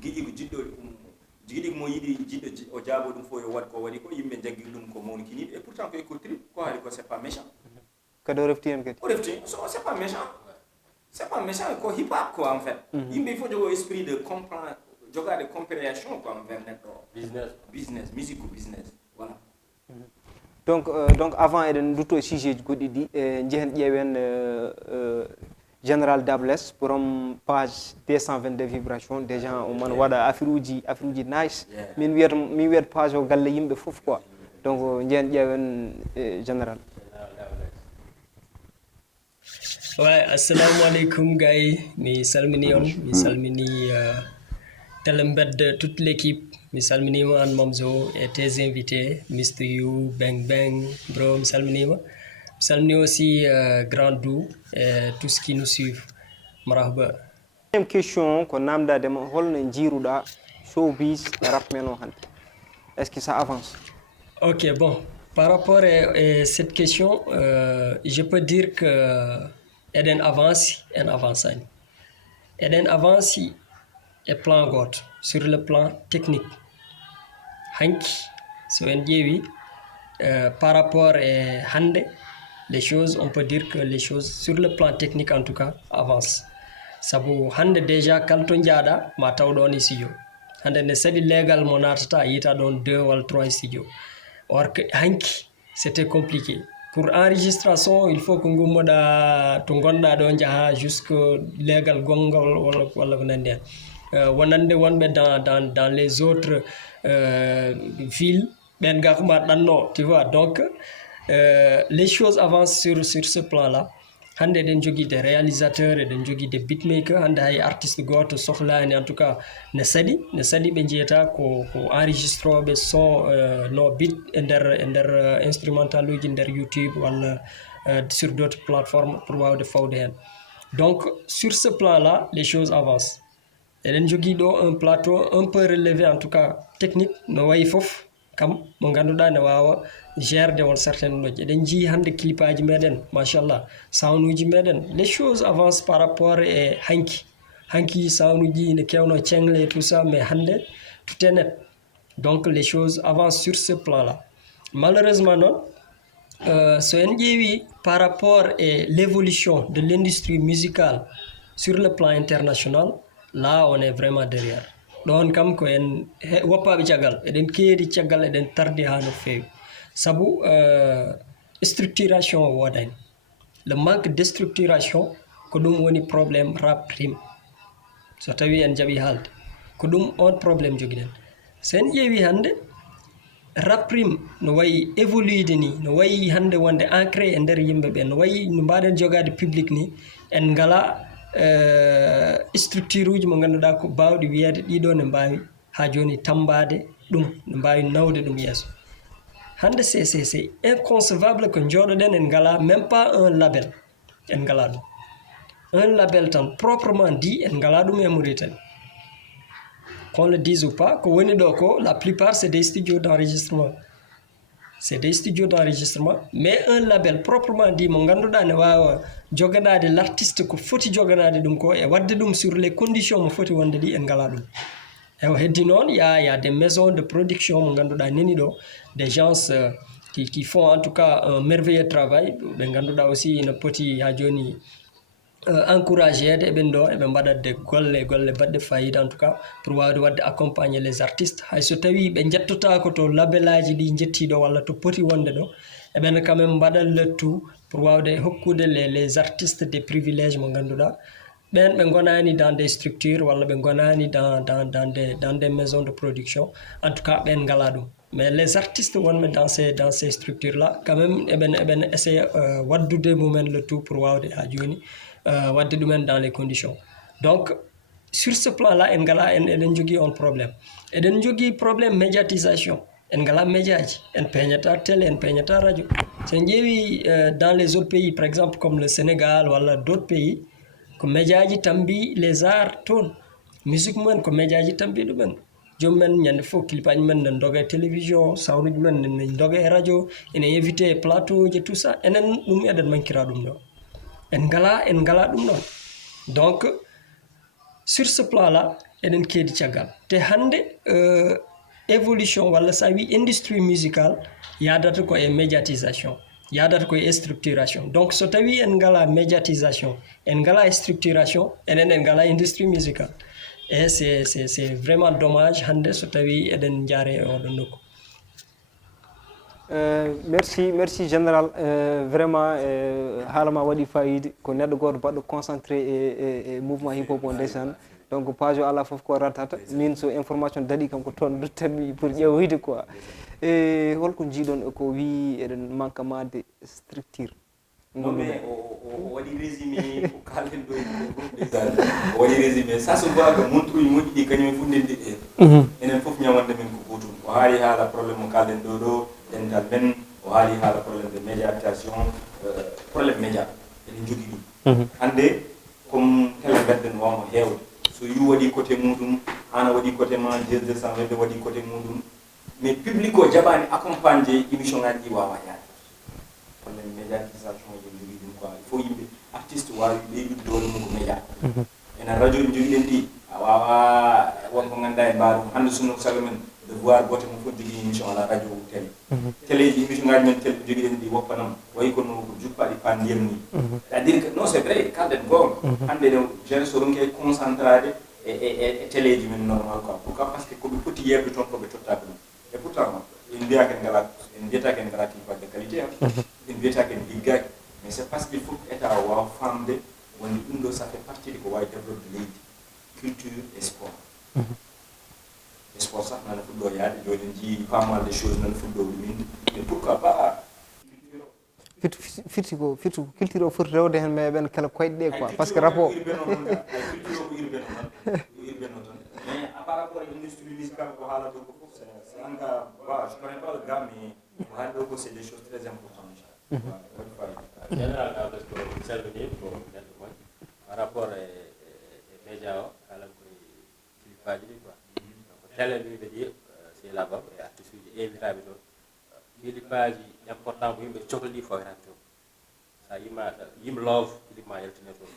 guiƴi ko jiɗɗo jiɗi mo yiɗi jiɗɗo o jaabo ɗum fof yo waɗ ko waɗi ko yimɓe jaggui ɗum ko mawnikiniɓe et pourtant ko écoutri ko haali ko c'est pas méchant kadi o refti hen kadi o refti c'est pas méchant ko hip hop quoi en fait yimɓe il faut jogo esprit de comprendre jogade compréhension quoi envers neɗɗo business musique ko business voilà donc avant eɗen dutto e sujet ji goɗɗi ɗi jehen ƴeewen général dabless borom page 222 vibration déjà o man waɗa affaire uji nice min wiyata page o galle yimɓe foof quoi donc jehen ƴeewen général ouais assalamu alaikum gars mi salmini on mi salmini Télé Mbedda toute l'équipe mi salminima an Mamzo et tes invités Miste you bang bang bro mi salminima mi salmini aussi Grand Dou et tout ce qui nous suivent marhaba même question ko namdadema holno jiiruɗa showbiz e rap men o hande est ce que ça avance ok bon par rapport à cette question je peux dire que eɗen avance en avançani eɗen avance e plan goto sur le plan technique hanki so en ƴeewi par rapport e hande les choses on peut dire que les choses sur le plan technique en tout cas avance saabu hande déjà kala to jaaɗa ma taw ɗon e studio hande nde saɗi légal mo natata yita ɗon 2 walla 3 studio or que hanki c'était compliqué pour enregistration il faut ko gummoɗa to gonɗa ɗo jaaha jusque légal gongal walla ko nandi hen wonande wonɓe dans les autres villes ɓen ga ko ma ɗanno tu vois donc les choses avancent sur ce plan là hande eɗen jogui des réalisateurs eɗen jogui des beatmakers hande hay artiste goto sohlani en tout cas ne saɗi ɓe jeyata ko enregistroɓe son no beat e nder instrumental uji nder YouTube walla sur d'autres plateformes pour wawde fawde hen donc sur ce plan là les choses avancent eɗen jogui ɗo un plateau un peu relevé en tout cas technique no wayi foof kam mo ganduɗa ne wawa gerde on certaine noji eɗen jii hande clip aji meɗen machallah sound uji meɗen les choses avancent par rapport e hanki hanki sawnuji ne kewno cengle et tout ça, mais hande tout est net. Donc les choses avancent sur ce plan-là. Malheureusement non, so en ƴeewi par rapport à l'évolution de l'industrie musicale sur le plan international, là on est vraiment derrière. ɗon kam ko en woppaɓe caggal eɗen keedi caggal eɗen tardi ha no feewi sabu structuration o wodani. Le manque de structuration ko ɗum woni probléme rap rime so tawi en jaɓi haalde ko ɗum on probléme joguiɗen. So en ƴeewi hannde rap rime no wayi évoluide ni, no wayi hannde wonde ancré e nder yimɓe ɓe, no wayi no mbaɗen jogade public ni, en ngala structure uji mo ngannduɗaa ko baawɗi wiyeede ɗiɗo ne mbaawi haa jooni tambade ɗum, ne mbaawi nawde ɗum yeeso. Hannde c'est inconcevable ko jooɗoɗen en ngala même pas un label, en ngala ɗum. Un label tan proprement dit en ngala ɗum e Mauritanie. Qu'on le dise ou pas, ko woni ɗo ko la plupart c'est des studios d'enregistrement. C'est des studios d'enregistrement, mais un label proprement dit mo ngannduɗaa ne waawa joganade l'artiste ko foti joganade ɗum ko e wadde ɗum sur les conditions mo foti wonde ɗi en ngala ɗum. E heddi noon y a des maisons de production mo ngannduɗaa neni ɗo, des gens qui font en tout cas un merveilleux travail, ɓe ngannduɗaa aussi ne poti ha joni encouragede eɓen ɗo eɓe mbaɗa de golle baɗɗe fayida en tout cas pour wawde wadde accompagner les artistes hay so tawi ɓe jettotako to labelaji ɗi jettiɗo walla to poti wonde ɗo eɓen quand même mbaɗa le tout pour wawde hokkude les artistes des privilèges mo ngannduɗaa ɓen ɓe gonani dans des structures walla ɓe gonani dans des maisons de production, en tout cas ɓen ngala ɗum. Mais les artistes wonɓe dans ces structures là quand même eɓen essaye waddude mumen le tout pour wawde ha joni wadde ɗumen dans les conditions. Donc sur ce plan là en ngala eɗen jogui on probléme, eɗen jogui probléme médiatisation, en ngala médiaji, en peeñata télé, en peeñata radio. So en ƴeewi dans les autres pays par exemple comme le Sénégal walla d'autres pays ko médiaji tambi les arts toon, musique mumen ko médiaji tambi ɗumen. Jomumen ñande fof clipaji men ne doga e télévision, sawnuji men ne doga e radio, ene invité e plateau ji tout ça, enen ɗum eɗen mankira ɗum ɗo, en ngala ɗum ɗon. Donc sur ce plan là eɗen keedi caggal te hannde évolution walla sa wi industrie musicale yadata ko e médiatisation, yadata ko e structuration. Donc so tawi en ngala médiatisation, en ngala structuration, enen en ngala industrie musicale. Et c'est vraiment dommage hannde so tawi eɗen jaare e oɗon nokku. Merci général, vraiment haalama waɗi fayide ko neɗɗo goto baɗɗo concentré e mouvement hip hop o ndeysan. Donc page o ala foof ko ratata min so information daɗi kam ko toon duttanmi pour ƴeewoyde quoi. E holko jiiɗon ko wi eɗen manquement de structure. Non mais o waɗi résumé ko kalden ɗo e groupe des arts o waɗi résumé ça se voit que montre uji moƴƴi ɗi kañum fof ndendi enen fof ñamande men ko gotum. O haali haala probléme mo kalden ɗo dental men, o haali haala probléme de médiatisation, probléme média eɗen jogui ɗum hannde comme télé mbedden wawno heewde so yu waɗi côté muɗum an a waɗi côté ma 200 wedde waɗi côté muɗum mais public o jaɓani accompagné émission ngaji ɗi wawa yaade probléme médiatisation eɗen jogui ɗum quoi. Il faut yimɓe artiste wawi ɓeydude doole mum ko média enen radio ɗi joguiɗen ɗi a wawa wonko ganduɗa e mbaarum hannde sunno sago men devoir gote mo fof jogui émission ala radio télé télé ji émission ngaji men télé joguiɗen ɗi woppanam wayi kono ko juppaɗi pan ndiyam ni c'est à dire que non c'est vrai kalɗen goonga hannde ɗo jeune so ronke concentrade e télé ji men normal quoi. Pourquoi? Parce que koɓe poti yebde toon koɓe tottaka ɗum et pourtant en mbiyaka en ngala en mbiyatake en ngala clipage de qualité en mbiyatake en liggaki mais c'est parce qu'il faut que état wawa famde wonde ɗum ɗo ça fait partie de ko wawi développe leydi culture et sport. Sport sax nana fuɗɗo yaade joni en jii pas mal de choses nana fuɗɗo ɗuminde mais pourquoi pas firti ko culture o foti rewde hen mais eɓen kala koyɗe ɗe quoi par ce que rapport culture o ko urbain o tan mais par rapport à l'industrie musicale ko haala ɗo ko fof c'est un gars je connais pas le gars mais ko haali ɗo ko c'est des choses très importantes général dabless ko salmini ko neɗɗo moƴƴo par rapport e média o kalan koye clipaji ɗi quoi télé ɓe ɗi c'est là bas e artiste uji invitaɓe toon clipaji important ko yimɓe cohli fawirata toon sa yima love clip ma yaltine toon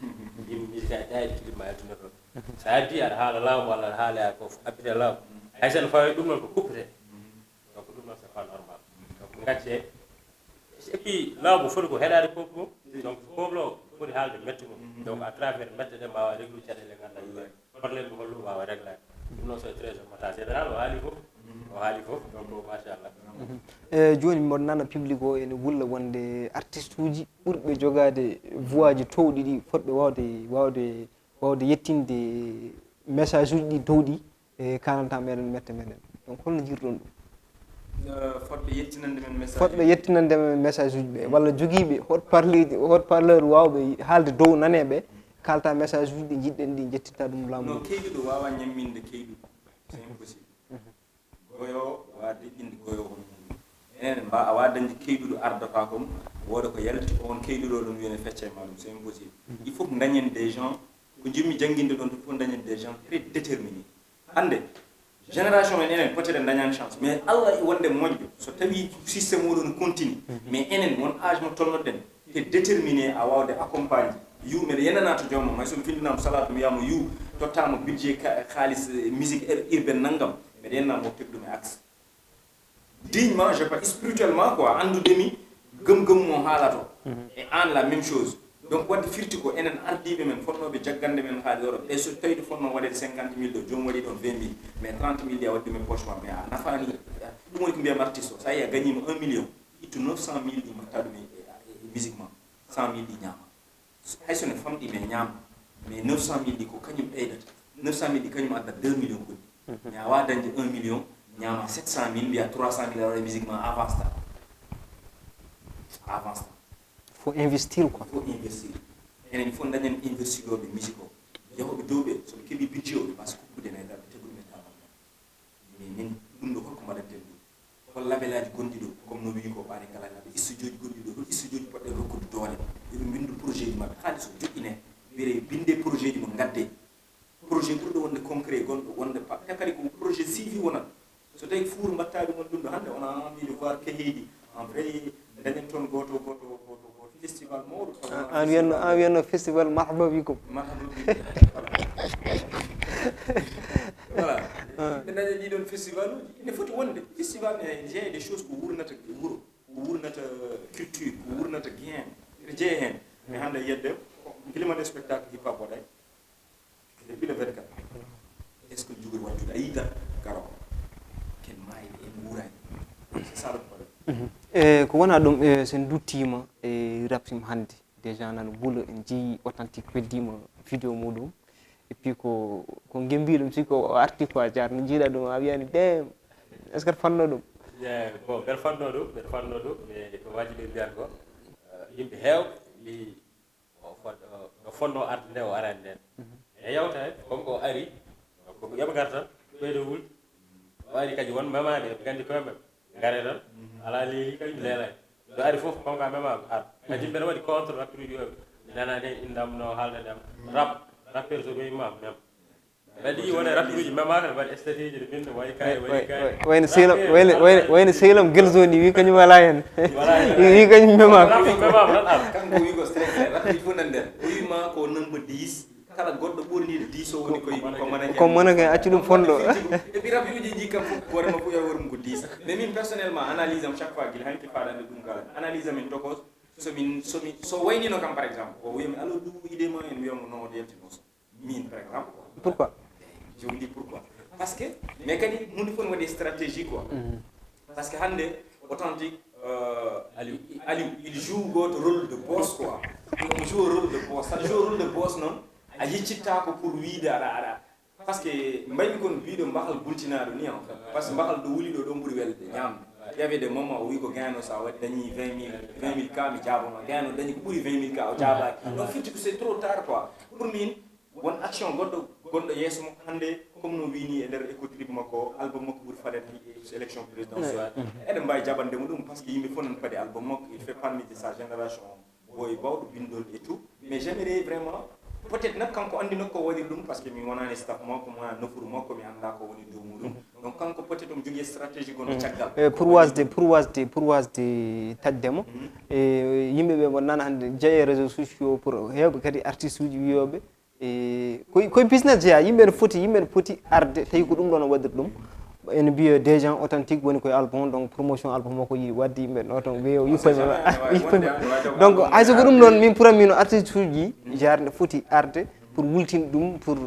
yim musique a ɗayde clip ma yaltine toon sa addi aɗa haala laamu walla aɗa haala ko abbite laamu hay sen fawi ɗum noon ko kuppete donc ɗum noon c'est pas normal donc gacce et puis laamu foti ko heɗade peuple mum donc peuple o foti haalde mette mum donc à travers mette ɗe mbawa réglu caɗele ganduɗa yiwe probléme ko hollum wawa réglade ɗum noon so très important général o haali fof donc machallah joni mboɗo nana public o ene wulla wonde artiste uji ɓurɓe jogade voix ji towɗi ɗi fotɓe wawde yettinde message uji ɗi towɗi e kalanta meɗen mette meɗen donc holno jirɗon ɗum fotɓe yettinande men message uji ɓe walla joguiɓe hot parleur wawɓe haalde dow naneɓe kalta message uji ɗi jiɗɗen ɗi jettitta ɗum laamu no keyɗuɗo wawa ñamminde keyɗuɗo c'est impossible goyo wawa deƴƴinde goyo hono mum enen a wawa dañde keyɗuɗo ardata kom woda ko yalti on keyɗuɗo ɗum wiyene fecce ma ɗum c'est impossible il faut que dañen des gens ko jimmi jangguinde ɗon to fof dañen des gens très déterminés hande génération men enen peut-être dañani chance mais Allah wonde moƴƴo so tawi systéme oɗon continue mais enen won âge mo tolnoɗen te déterminé a wawde accompagne yu mbeɗa yenana to joomum hay somi findinama salatu mi wiyama yu tottama budget xaalis musique urbaine nangam mbeɗa yennama mo teg ɗum e axe dignement je pas spirituellement quoi andudemi gëm mo haalato et an la même chose donc wadde firti ko enen ardiɓe men fonnoɓe jaggande men haali oɗo e so tawi ɗo fonno waɗede 50 000 ɗo jomum waɗi ɗon 20 000 mais 30 000 ɗi a wadde men poche ma mais a nafani ɗum woni ko mbiyam artiste o sa yi a gagnima 1 million ittu 900 000 ɗi mbatta ɗum e musiquement 100 000 ɗi ñaama hay sone famɗi mais ñaama mais 900 000 ɗi ko kañum ɓeydata 900 000 ɗi kañum adda 2 millions goɗɗi mais a wawa dañde 1 million ñaama 700 000 mbiya 300 000 a waɗa musiquement avance ta faut investir quoi faut investir enen fof dañen investiroɓe musique o yahoɓe dowɓe soɓe keeɓi budget o ɓe mbasa kokkude nayi darɓe teguɗum e tamal mais min ɗum ɗo holko mbaɗaten ɗum hol label aji gonɗi ɗo comme no wi ko ɓaari kala label studio ji gonɗi ɗo hol studio ji poɗɗen rokkude doole yoɓe bindu projet ji maɓɓe haalis o joƴƴine wiyete binde projet ji mo gadde projet ɓurɗo wonde concret gonɗo wonde kadi ko projet suivi wonat so tawi fuur mbatta ɗum ɗum ɗo hannde on a envie de voir keheeji en vrai dañen toon goto festival mawɗo an wiyatno festival marhaba bikum voilà ɓe daña ɗiɗon festival uji ene foti wonde festival ne jeeya des choses ko wurnata wuuro ko wurnata culture ko wurnata guien ene jeeya hen mais hannde yedde climat de spectacle hip hop waɗay depuis le 24 est ce que jogori wattude a yiita garo ken maayde en wuurani c'est ça le problème ko wona ɗum sen duttima e rapsim hannde déjà nan Wuur en jeeyi authentique weddima vidéo muɗum et puis ko gembiɗum siko o arti quoi jar no jiiɗa ɗum a wiyani dem est ce que fanno ɗum bon mbeɗa fanno ɗum mais ko waji ɓe mbiyata ko yimɓe heewɓe mbi o fonno arde nde o arani nden e yawta hen comme ko ari koko yoɓa gar tan ɓeydo wulde o ari kadi won memade ɓe gandi koye maɓɓe gare tan ala leeli kañum leelani ɗo ari fof konka memako ar kadi mbeɗa waɗi contre rappeur uji oɓe nanade indam no haaldanam rappeur so ɓeyimam mem kadi wona rappeur uji memaka ne waɗi stratégie de binda wayi kay wayno sehlam guelzoni wi kañum wala hen wi kañum memaka tan ar kanko wi ko stress rappeur fof nan nden o wima ko number 10 kala goɗɗo ɓurniɗo 10 o woni ko manake acci ɗum fonɗo et puis rappeur uji ji kam fof gorema fof yaha warum ko 10 mais min personnellement analyse am chaque fois guila hanki faɗande ɗum kala analyse amin tokos so waynino kam par exemple o wiyami alors ɗum idéma en wiyamo non oto yaltino so min par exemple pourquoi je vous dis pourquoi parce que mais kadi hunde fof ne waɗi stratégie quoi parce que hannde authentique Aliou il joue goto rôle de boss quoi on joue rôle de boss ça joue rôle de boss noon a yeccitta ko pour wiide aɗa par ce que mbaymi kon wiiɗo mbahal bultinaɗo ni en fait par ce que mbahal ɗo wuuli ɗo ɗon ɓuuri welde ñamde il y avait des moments o wi ko gayno sa waɗi dañi 20 000 cas mi jaaboma gayno dañi ko ɓuuri 20 000 cas o jaabaki donc firti ko c'est trop tard quoi pour min won action goɗɗo yeeso makko hannde comme no wini e nder écotrip makko album makko ɓuuri faɗen élection présidentielle eɗen mbawi jaɓandemo ɗum par ce que yimɓe fof nan paadi album makko il fait parmi de sa génération boy bawɗo bindol et tout mais j'aimerais vraiment peut-être nak kanko andi nokko waɗi ɗum par ce que mi wonani staff makko mi wona nofuru makko mi anda ko woni dow muɗum donc kanko peut être omo jogui stratégie gono caggal pour wasde tajdemo e yimɓeɓe mo nana hannde jeeye réseaux sociaux pour hewɓe kadi artiste uji wiyoɓe e koye business jeeya yimɓe ne foti arde tawi ko ɗum ɗon o waɗiri ɗum ene mbiya des gens authentiques woni koye album donc promotion album makko yiɗi wadde yimɓe ɗo ton wiya yippoyma donc hayso ko ɗum ɗon min puranmi no artiste uji jarde foti arde pour wultinde ɗum pour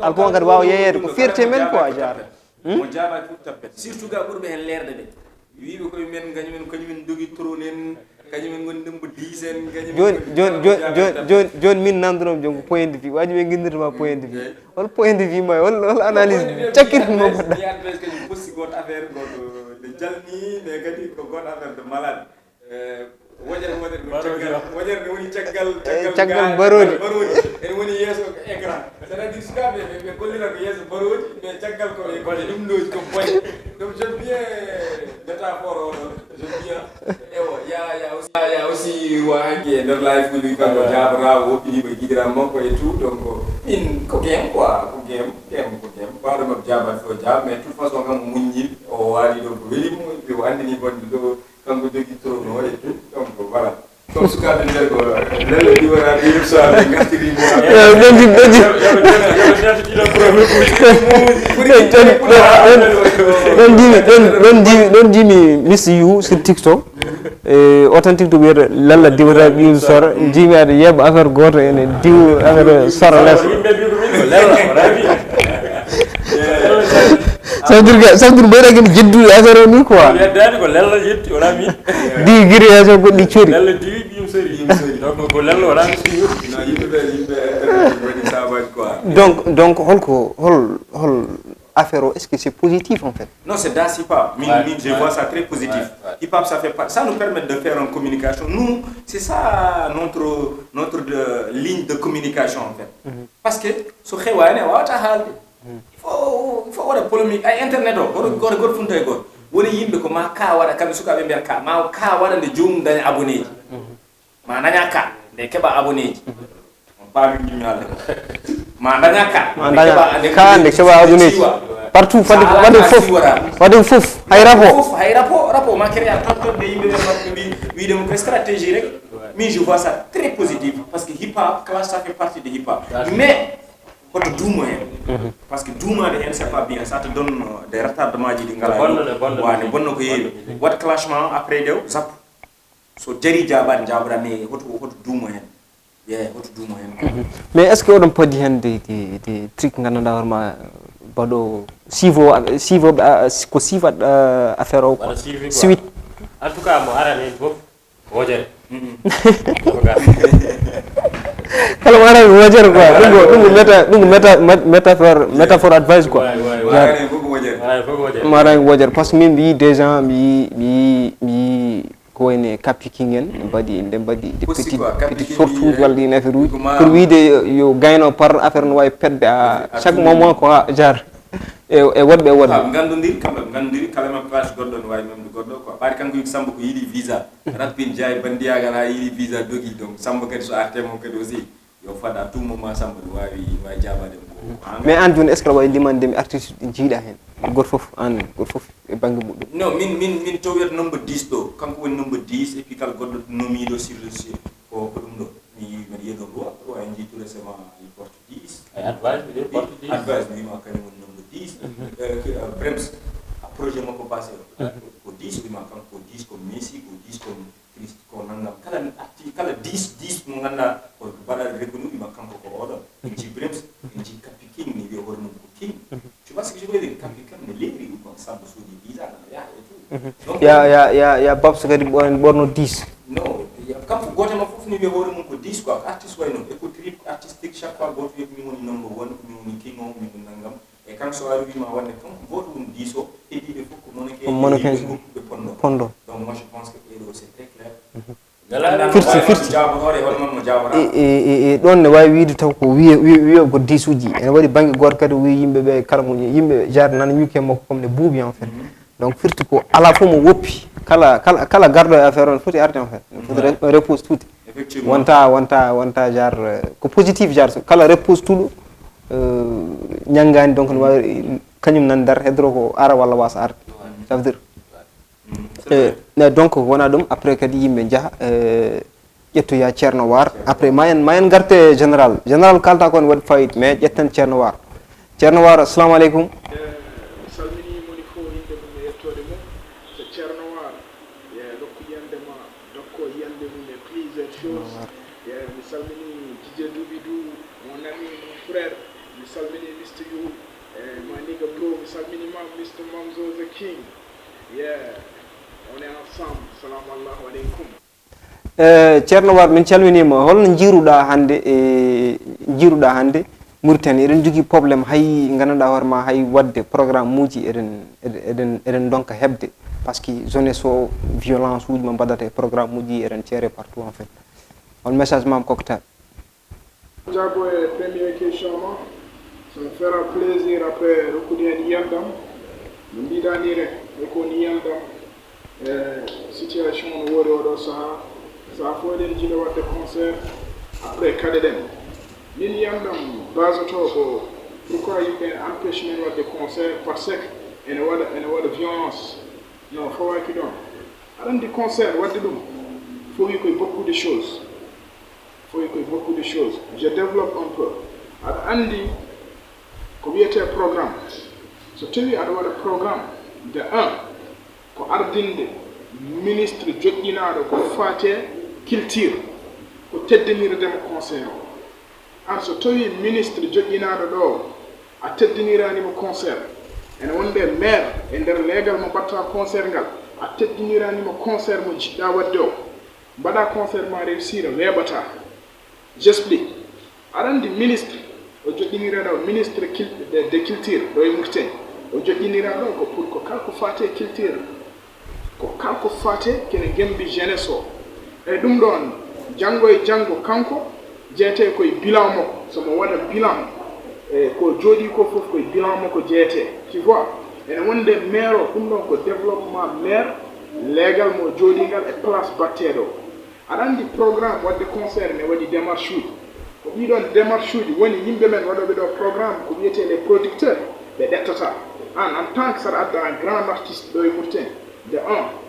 album kadi wawa yeyede ko fierté men quoi jarde mo jaabaki fof tappet surtout ga ɓurɓe hen leerde ɓe wiɓe koye men kañumen dogi trône en kañumen goni ndembo 10 en joni min nandunomi joni ko point de vue waji ɓe guindirtama point de vue hol point de vue ma hol analyse cakkirtimo mbaɗɗa yadɓes kañum posti goto affaire goto nde jalni mais kadi ko goto affaire de malade wojere ne woni caggal barodi ene woni yeeso écran c'est à dire sukaɓe ɓe gollira ko yeeso barodi mais caggal ko ɗum ɗoji ko boye donc j'aime bien métaphore oɗo j'aime bien ewo ya aussi wa hanki e nder live uji kanko jabata woppiniɓe guidiram makko et tout donc min ko game quoi ko game bawɗo mabɓe jabat fo jab mais toute façon kanko muññil o waali ɗo ko welimo o andini bonde ɗo kanko jogui trono et tout donc voilà comme sukaɓe nder ko lelle ɗiwaraɓe yirsaɓe gartirimo ɗon jimi Miste You sur TikTok authentique to wiyata lalla diwata ɓiwde sora jimi aɗa yeeɓa affaire goto ene diw affaire sora less ça veut dire ɓeyɗa kene jeddude affaire o ni quoi yeddani ko lella yetti wona min diwi guiri yeeso goɗɗi coori lella diwi ɓiyum sori donc ko lella wona mi siñur yimɓe waɗi sabaji quoi donc hol affaire est-ce que c'est positif en fait? Non, c'est dans hip-hop. Je vois ça très positif. Hip-hop, ça nous permet de faire une communication. Nous, c'est ça notre ligne de communication en fait. Parce que ce qui est il faut avoir polémique. Internet, woni yimɓe ko ma ka waɗa kamɓe sukaɓe mbiyata ka ma ka waɗande joomum daña abonné ji ma daña ka nde keɓa abonné ji on paami juñalde ko ma daña ka nde keɓa abonné ji partout waɗe fof hay rapport ma créa tottorde yimɓe ɓe mabɓe wiidemo ko stratégie rek min je vois ça très positif parce que hip hop classe ça fait partie de hip hop mais hoto duumo hen parce que duumade hen c'est pas bien ça te donne des retardements ji ɗi ngala wane bonno ko yeewi wat clashement après dew zappo so jari jaɓade jaɓoɗa mais hoto duumo hen hoto duumo hen mais est ce que oɗon padi hen des truc gandanɗa hoorema baɗo siivo ko siivat affaire o quoi suite en tout cas mo arani hen foof wojere kala mo arani wojere quoi ɗum métaphore advice quoi mo arani wojere par ce que min mi yi des gens mi ko wayne kappiking en nde mbaɗi des petite sortuji walla ɗin affaire uji pour wiide yo gayno par affaire no wawi pedde à chaque moment ko jar e woɗɓe gandodiri kamɓe gandodiri kala men classe goɗɗo no wawi memde goɗɗo quoi ɓaade kanko yiki Samba ko yiiɗi visa rappine jaye bandiyagal ha yiiɗi visa dogi donc Samba kadi so artemo kadi aussi yo faɗa à tout moment Samba no wawi jabade mais an joni est ce que aɗa wawi limandemi artiste ɗi jiiɗa hen goto foof e banggue muɗum non min towiyata number 10 ɗo kanko woni number 10 et puis kala goɗɗo nomiɗo sur le site ko ɗum ɗo mbiɗa yiiɗo roi en jiitu récemment il porte 10 advice mi wima kañum woni number 10 brems projet makko passé ko 10 wima kanko ko 10 comme Messi ko 10 comme Christ ko nangam kala 10 mo ganduɗa ko mbaɗa reconnu wima kanko ko oɗon en ji brems en ji Kapi King ni wiya hoore mum ko King tu vois ce que je veux dire Kapi King ne leeri ɗum kon Samba suuji visa nana yaha et tout ya babs kadi ɓorno 10 non kanko goto ma fof ni wiya hoore mum ko 10 quoi artiste way noon écotrip artistique chaque fois goto wiya ko min woni number 1 ko min woni king o min woni nangam e kanko so ari wima wonde kanko goto woni 10 o heddiɓe fof ko monoke ɓe pondo donc moi je pense que ɗeɗo c'est très clair firti e ɗon ne wawi wiide taw ko wiya ko 10 uji ene waɗi banggue goto kadi wi yimɓeɓe kala mo yimɓe jarde nana ñuke makko comme ne buubi en fait donc firti ko ala fof mo woppi kala garɗo e affaire on foti arde en fait foti repose tuuti wonta jar ko positif jar kala repose tuuɗo ñaggani donc ne wawi kañum nan dar hedoro ko ara walla wasa arde ça veut dire donc wona ɗum après kadi yimɓe jaaha ƴettoya Thierno War après mayen garte général kalta kon waɗi fayit mais ƴetten Thierno War. Thierno War, assalamu aleykum. salmini moni fo inde mum e yettode mum so Thierno War dokku yiyande ma dokko yiyande mum e plusieurs choses mi salmini DJ Doubidou mon ami mon frère mi salmini Miste you ma nigga bro mi salmini ma Mr Mamzo the King on est ensemble salamu aleykum. Thierno War, min calminima holno jiiruɗa hande Mauritanie eɗen jogui probléme hay gandanɗa hoorema hay wadde programme uji eɗen donka hebde par ce que jeunesse o violence uji mo mbaɗata e programme uji eɗen ceere partout en fait on message mam kokta. Jabo e première question ma ça me fera plaisir après rokkude hen yiyandam no mbiɗani rek e koni yiyandam situation no woori oɗo saaha fo eɗen jiiɗa wadde concert après kade ɗen min yiyandam base to ko pourquoi yimɓe empêche men wadde concert par ce que ene waɗa violence non fawaki ɗon aɗa andi concert wadde ɗum fowi koye beaucoup de choses je développe un peu aɗa andi ko wiyete programme so tawi aɗa waɗa programme de 1 ko ardinde ministre joƴƴinaɗo ko fate culture ko teddinirdema concert o an so tawi ministre joƴƴinaɗo ɗo a teddiniranimo concert ene wonde maire e nder leegal mo mbatta concert ngal a teddiniranimo concert mo jiɗɗa wadde o mbaɗa concert ma réussir weeɓata. J'explique. aɗa andi ministre o joƴƴiniraɗo ministre de culture ɗo e Mauritanie o joƴƴiniraɗo ko pour ko kalko fate culture ko kalko fate kene gembi jeunesse o e ɗum ɗon janggo e janggo kanko jeete koye bilan makko somo waɗa bilan ko jooɗi ko fof koye bilan makko jeete tu vois ene wonde maire o ɗum ɗon ko développement maire légal mo jooɗigal e place batteɗo o aɗa andi programme wadde concert ne waɗi démarche uji ko ɗiɗon démarche uji woni yimɓe men waɗoɓe ɗo programme ko wiyete les producteurs ɓe ɗettata en tant que saɗa adda un grand artiste ɗo e Mauritanie de 1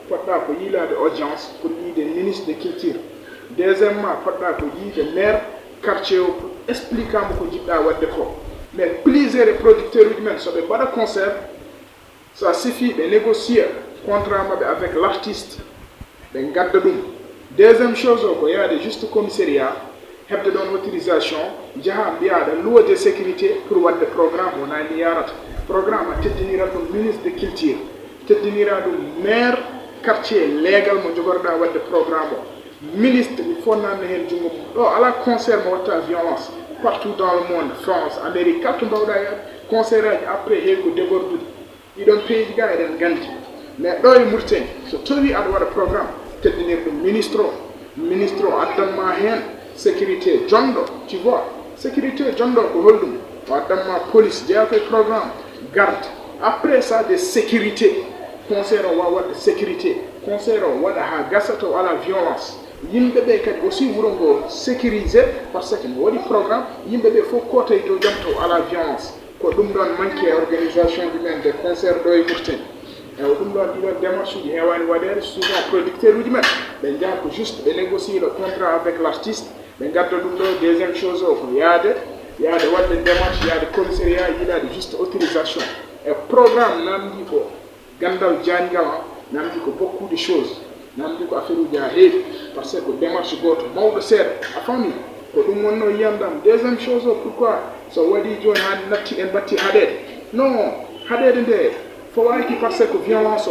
poɗɗa ko yiilade audience pour yiide ministre de culture deuxièmement poɗɗa ko yiide maire quartier o pour expliquamo ko jiɗɗa wadde ko mais plusieurs producteurs uji men soɓe mbaɗa concert ça suffit ɓe négocier contrat maɓɓe avec l'artiste ɓe gadda ɗum. Deuxième chose o ko yaade juste commissariat hebde ɗon autorisation jaha mbiyaɗa loi de sécurité pour wadde programme wona ni yarata programme a teddinira ɗum ministre de culture teddinira ɗum maire quartier légal mo jogorɗa wadde programme o ministre il faut nanne hen jungo mum ɗo ala concert mo watta violence partout dans le monde France Amérique kala to mbawɗa yaade concert aji après heewi ko débordude ɗiɗon pays ji ga eɗen gandi mais ɗo e Mauritanie so tawi aɗa waɗa programme teddinir ɗum ministre o addanma hen sécurité jonɗo tu vois sécurité jonɗo ko holɗum o addanma police jeeya koye programme garde après ça de sécurité concert o wawa wadde sécurité concert o waɗa ha gasata o ala violence yimɓe ɓe kadi aussi wuro ngo sécurisé par ce que no waɗi programme yimɓe ɓe fof kotay dow jam to ala violence ko ɗum ɗon manque organisation du men de concert ɗo e Mauritanie ɗum ɗon ɗiɗon démarche uji hewani waɗede souvent producteur uji men ɓe jaha ko juste ɓe négocie le contrat avec l'artiste ɓe gadda ɗum ɗo deuxième chose o ko yaade waɗde démarche yaade commissariat yiɗade juste autorisation e programme namdi ko gandal jangal namdi ko beaucoup de choses namdi ko affaire uji ha heewi par ce que démarche goto mawɗo seeɗa a famille ko ɗum wonno yiyandam deuxième chose o pourquoi so waɗi joni ha natti en batti haɗede non haɗede nde fo wayki par ce que violence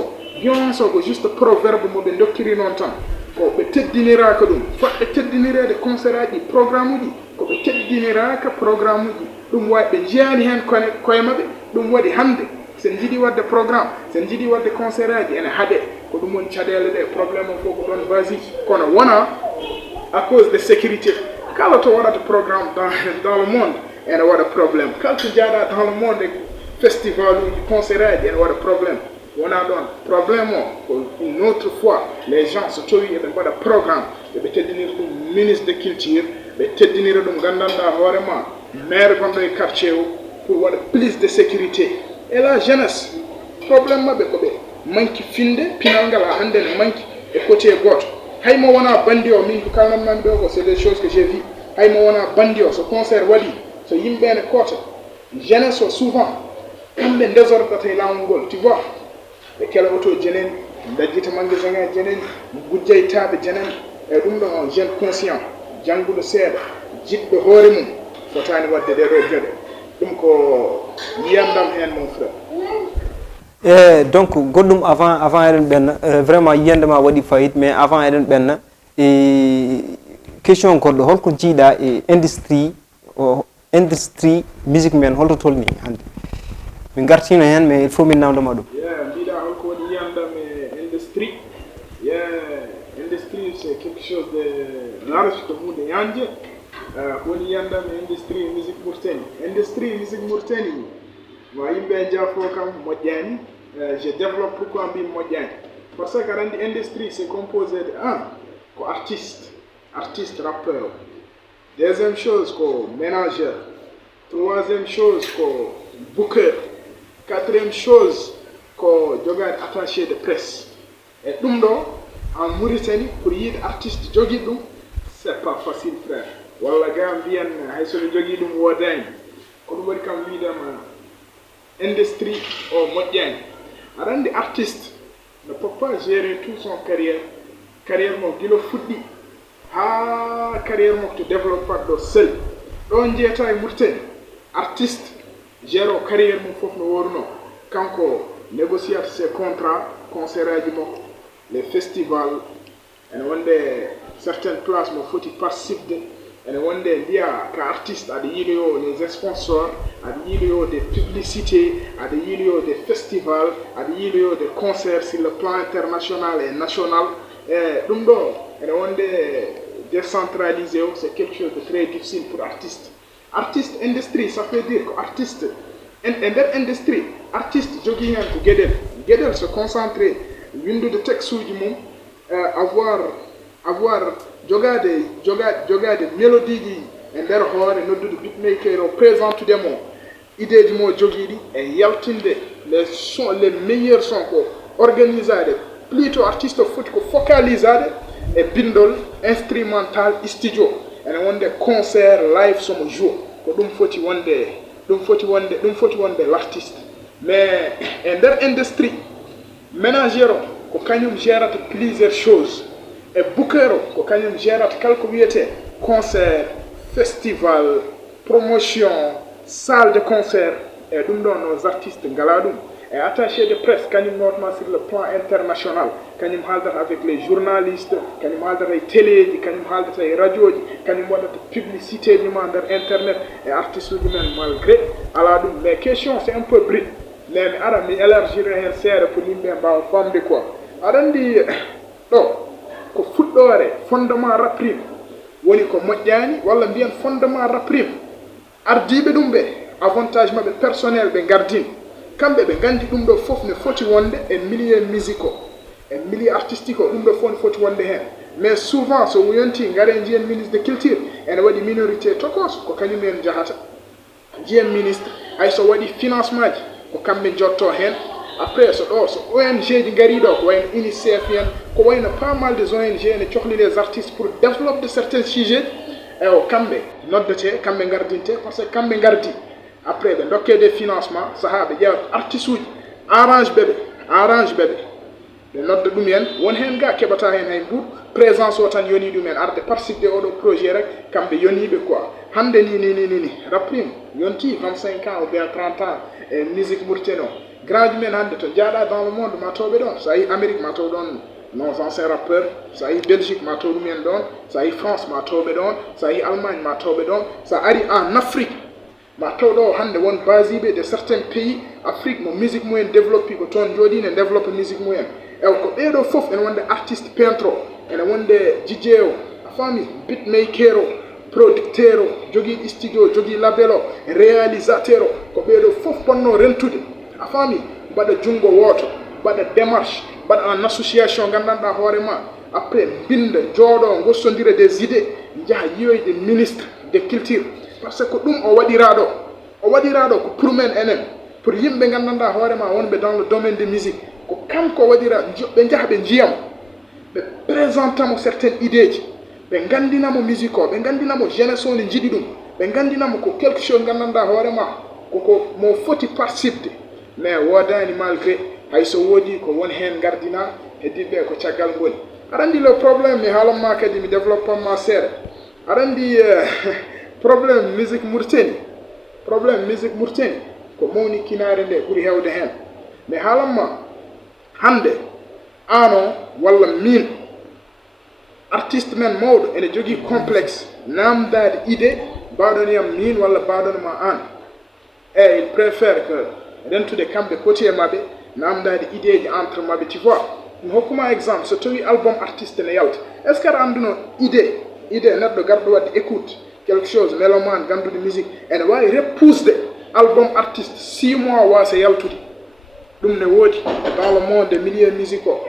o ko juste proverbe moɓe dokkiri noon tan ko ɓe teddiniraka ɗum fotɓe teddinirede concert aji programme uji ko ɓe teddiniraka programme uji ɗum wawi ɓe jeyani hen koye maɓɓe ɗum waɗi hande sen jiiɗi wadde programme sen jiiɗi wadde concert aji ene haaɗe ko ɗum woni caɗele ɗe probléme o fof ko ɗon basique kono wona à cause de sécurité kala to waɗata programme dans le monde ene waɗa probléme kala to jaaɗa dans le monde festival uji concert aji ene waɗa probléme wona ɗon probléme o ko une autre fois les gens so tawi eɓe mbaɗa programme eɓe teddinira ɗum ministre de culture ɓe teddinira ɗum gandanɗa hoorema maire gonɗo e quartier o pour waɗa plus de sécurité et la jeunesse probléme maɓɓe koɓe manque finde pinal ngal ha hande ne manque e côté goto hay mo wona bandi o min ko kalnan do ko c'est des choses que j'ai vu hay mo wona bandi o so concert wadi so yimbe ne kota jeunesse o souvent kambe désordre lawol tu vois be kala auto jenen dajjita magasin ngaji jenen gujjaytabe jenen e dum do jeune conscient jangudo seeda jiddo hoore mum fotani wadde de do jode dum ko yiyandam hen mon frère. Donc goddum avant eden ben vraiment yiyandema wadi fayit mais avant eden ben question goddo holko jiida e industrie musique men holto tolni hande min gartino hen mais il faut min nawdama dum. Mbida holko woni yiyandam e industrie industrie c'est quelque chose de large to hunde yanje woni yiyandam e industrie musique Mauritanie ma yimbe jafo kam modjani je développe pourquoi mbi modjani parce que randi industrie c'est composé de ko artiste rappeur, deuxième chose ko manager, troisième chose ko booker, quatrième chose ko jogade attaché de presse. Et dum do en Mauritanie pour yid artiste jogi dum c'est pas facile frère. Walla Gambien hay so jogi dum wodani ko dum wadi kam widama industrie o modjani. Arandi artiste ne peut pas gérer toute son carrière mo gilo fuddi carrière mo to développe pas do seul don jeta e Mauritanie artiste gère carrière mo fof no worno kanko négocier ses contrats concert aji mo les festivals et wonde certaines places mo foti participer et wonde dia ka artiste ade yido les sponsors ade yido des publicités ade yido des festivals ade yido des concerts sur le plan international et national et dum do et wonde décentralisé c'est quelque chose de très difficile pour artiste industrie ça veut dire que artiste that industry artiste jogging and gedel se concentrer window de texte uji mum avoir jogade mélodie ji e nder hoore noddude beatmaker o présentude mo idée ji mo jogiidi e yaltinde les meilleurs sons ko organisade plutôt artiste foti ko focalisade e bindol instrumental studio ene wonde concert live somo jour ko dum foti wonde l'artiste mais e nder industrie manager o ko kañum gérata plusieurs choses e booker o ko kañum gérata kala ko wiyete concert festival promotion salle de concert e dum do nos artistes ngala dum et attaché de presse kañum notamment sur le plan international kañum haaldata avec les journalistes kañum haaldata e télé kañum haaldata e radio ji kañum waɗata publicité ji ma nder internet et artistes uji men malgré ala ɗum mais question c'est un peu bride mais mi ara mi élargir hen seeɗa pour yimɓe mbawa famde quoi aɗa andi ɗo ko fuɗɗore fondement raprime woni ko moƴƴani walla mbiyen fondement raprime ardiɓe ɗum ɓe avantage maɓe personnel ɓe gardini kamɓe ɓe gandi ɗum ɗo fof ne foti wonde e milieu musique o e milieu artistique o ɗum ɗo fof ne foti wonde hen mais souvent so yonti gare jiyen ministre de culture ene waɗi minorité tokos ko kañum en jahata jiyen ministre hay so waɗi financement ji ko kamɓe jotto hen après so ɗo so ONG ji gari ɗo ko wayno UNICEF en ko wayno pas mal des ONG ene cohli les artistes pour développer certains sujets e o kamɓe noddete kamɓe gardinte par ce que kamɓe gardi après ɓe dokke des financements saha ɓe ƴewata artiste uji arrange ɓeɓe ɓe nodda ɗum hen won hen ga keɓata hen hay mbuɗ présence o tan yoni ɗum hen arde participe oɗo projet rek kamɓe yoniɓe quoi hande ni raprime yonti 25 ans ou bien 30 ans e musique mauritanie o grand ji men hande to jaaɗa dans le monde ma tawɓe ɗon so yi Amérique ma taw ɗon nos anciens rappeurs so yi Belgique ma taw ɗum hen ɗon so yi France ma tawɓe ɗon so yi Allemagne ma tawɓe ɗon so ari en Afrique ma tawɗo hande won basiɓe de certains pays Afrique mo musique mumen développé ko toon jooɗi ne développe musique mumen e ko ɓeɗo fof ene wonde artiste peintre o ene wonde DJ o a faami beatmaker o producteur o jogui studio jogui label o réalisateur o ko ɓeɗo fof ponno rentude a faami mbaɗa jungo woto mbaɗa démarche mbaɗa en association gandanɗa hoorema après binda jooɗo gossodira des idées jaaha yiyoyde ministre de culture parce que ɗum o waɗiraɗo ko pour men enen pour yimɓe gandanɗa hoorema wonɓe dans le domaine de musique ko kanko waɗira ɓe jaaha ɓe jiyam ɓe présentamo certaine idée ɓe gandinamo musique o ɓe gandinamo jeunesse o ne jiɗi ɗum ɓe gandinamo ko quelque chose gandanɗa hoorema koko mo foti participde mais wodani malgré hayso woodi ko woni hen gardina heddiɓe ko caggal ngoni aɗa andi le probléme mi haalanma kadi mi développement seeɗa aɗa andi probléme musique mauritanie ko mawni kinare nde ɓuuri hewde hen mais haalanma hande ano walla min artiste men mawɗo ene jogui complexe namdade idée mbaɗoniyam min walla mbaɗonoma an e il préfère que rentude kamɓe poti e mabɓe namdade idée ji entre mabɓe tu vois mi hokkuma exemple so tawi album artiste ne yalta est ce que aɗa anduno idée neɗɗo garɗo wadde écoute quelque chose mélomane gandude musique ene wawi repusde album artiste 6 mois wasa yaltude ɗum ne woodi dans le monde milieu musique o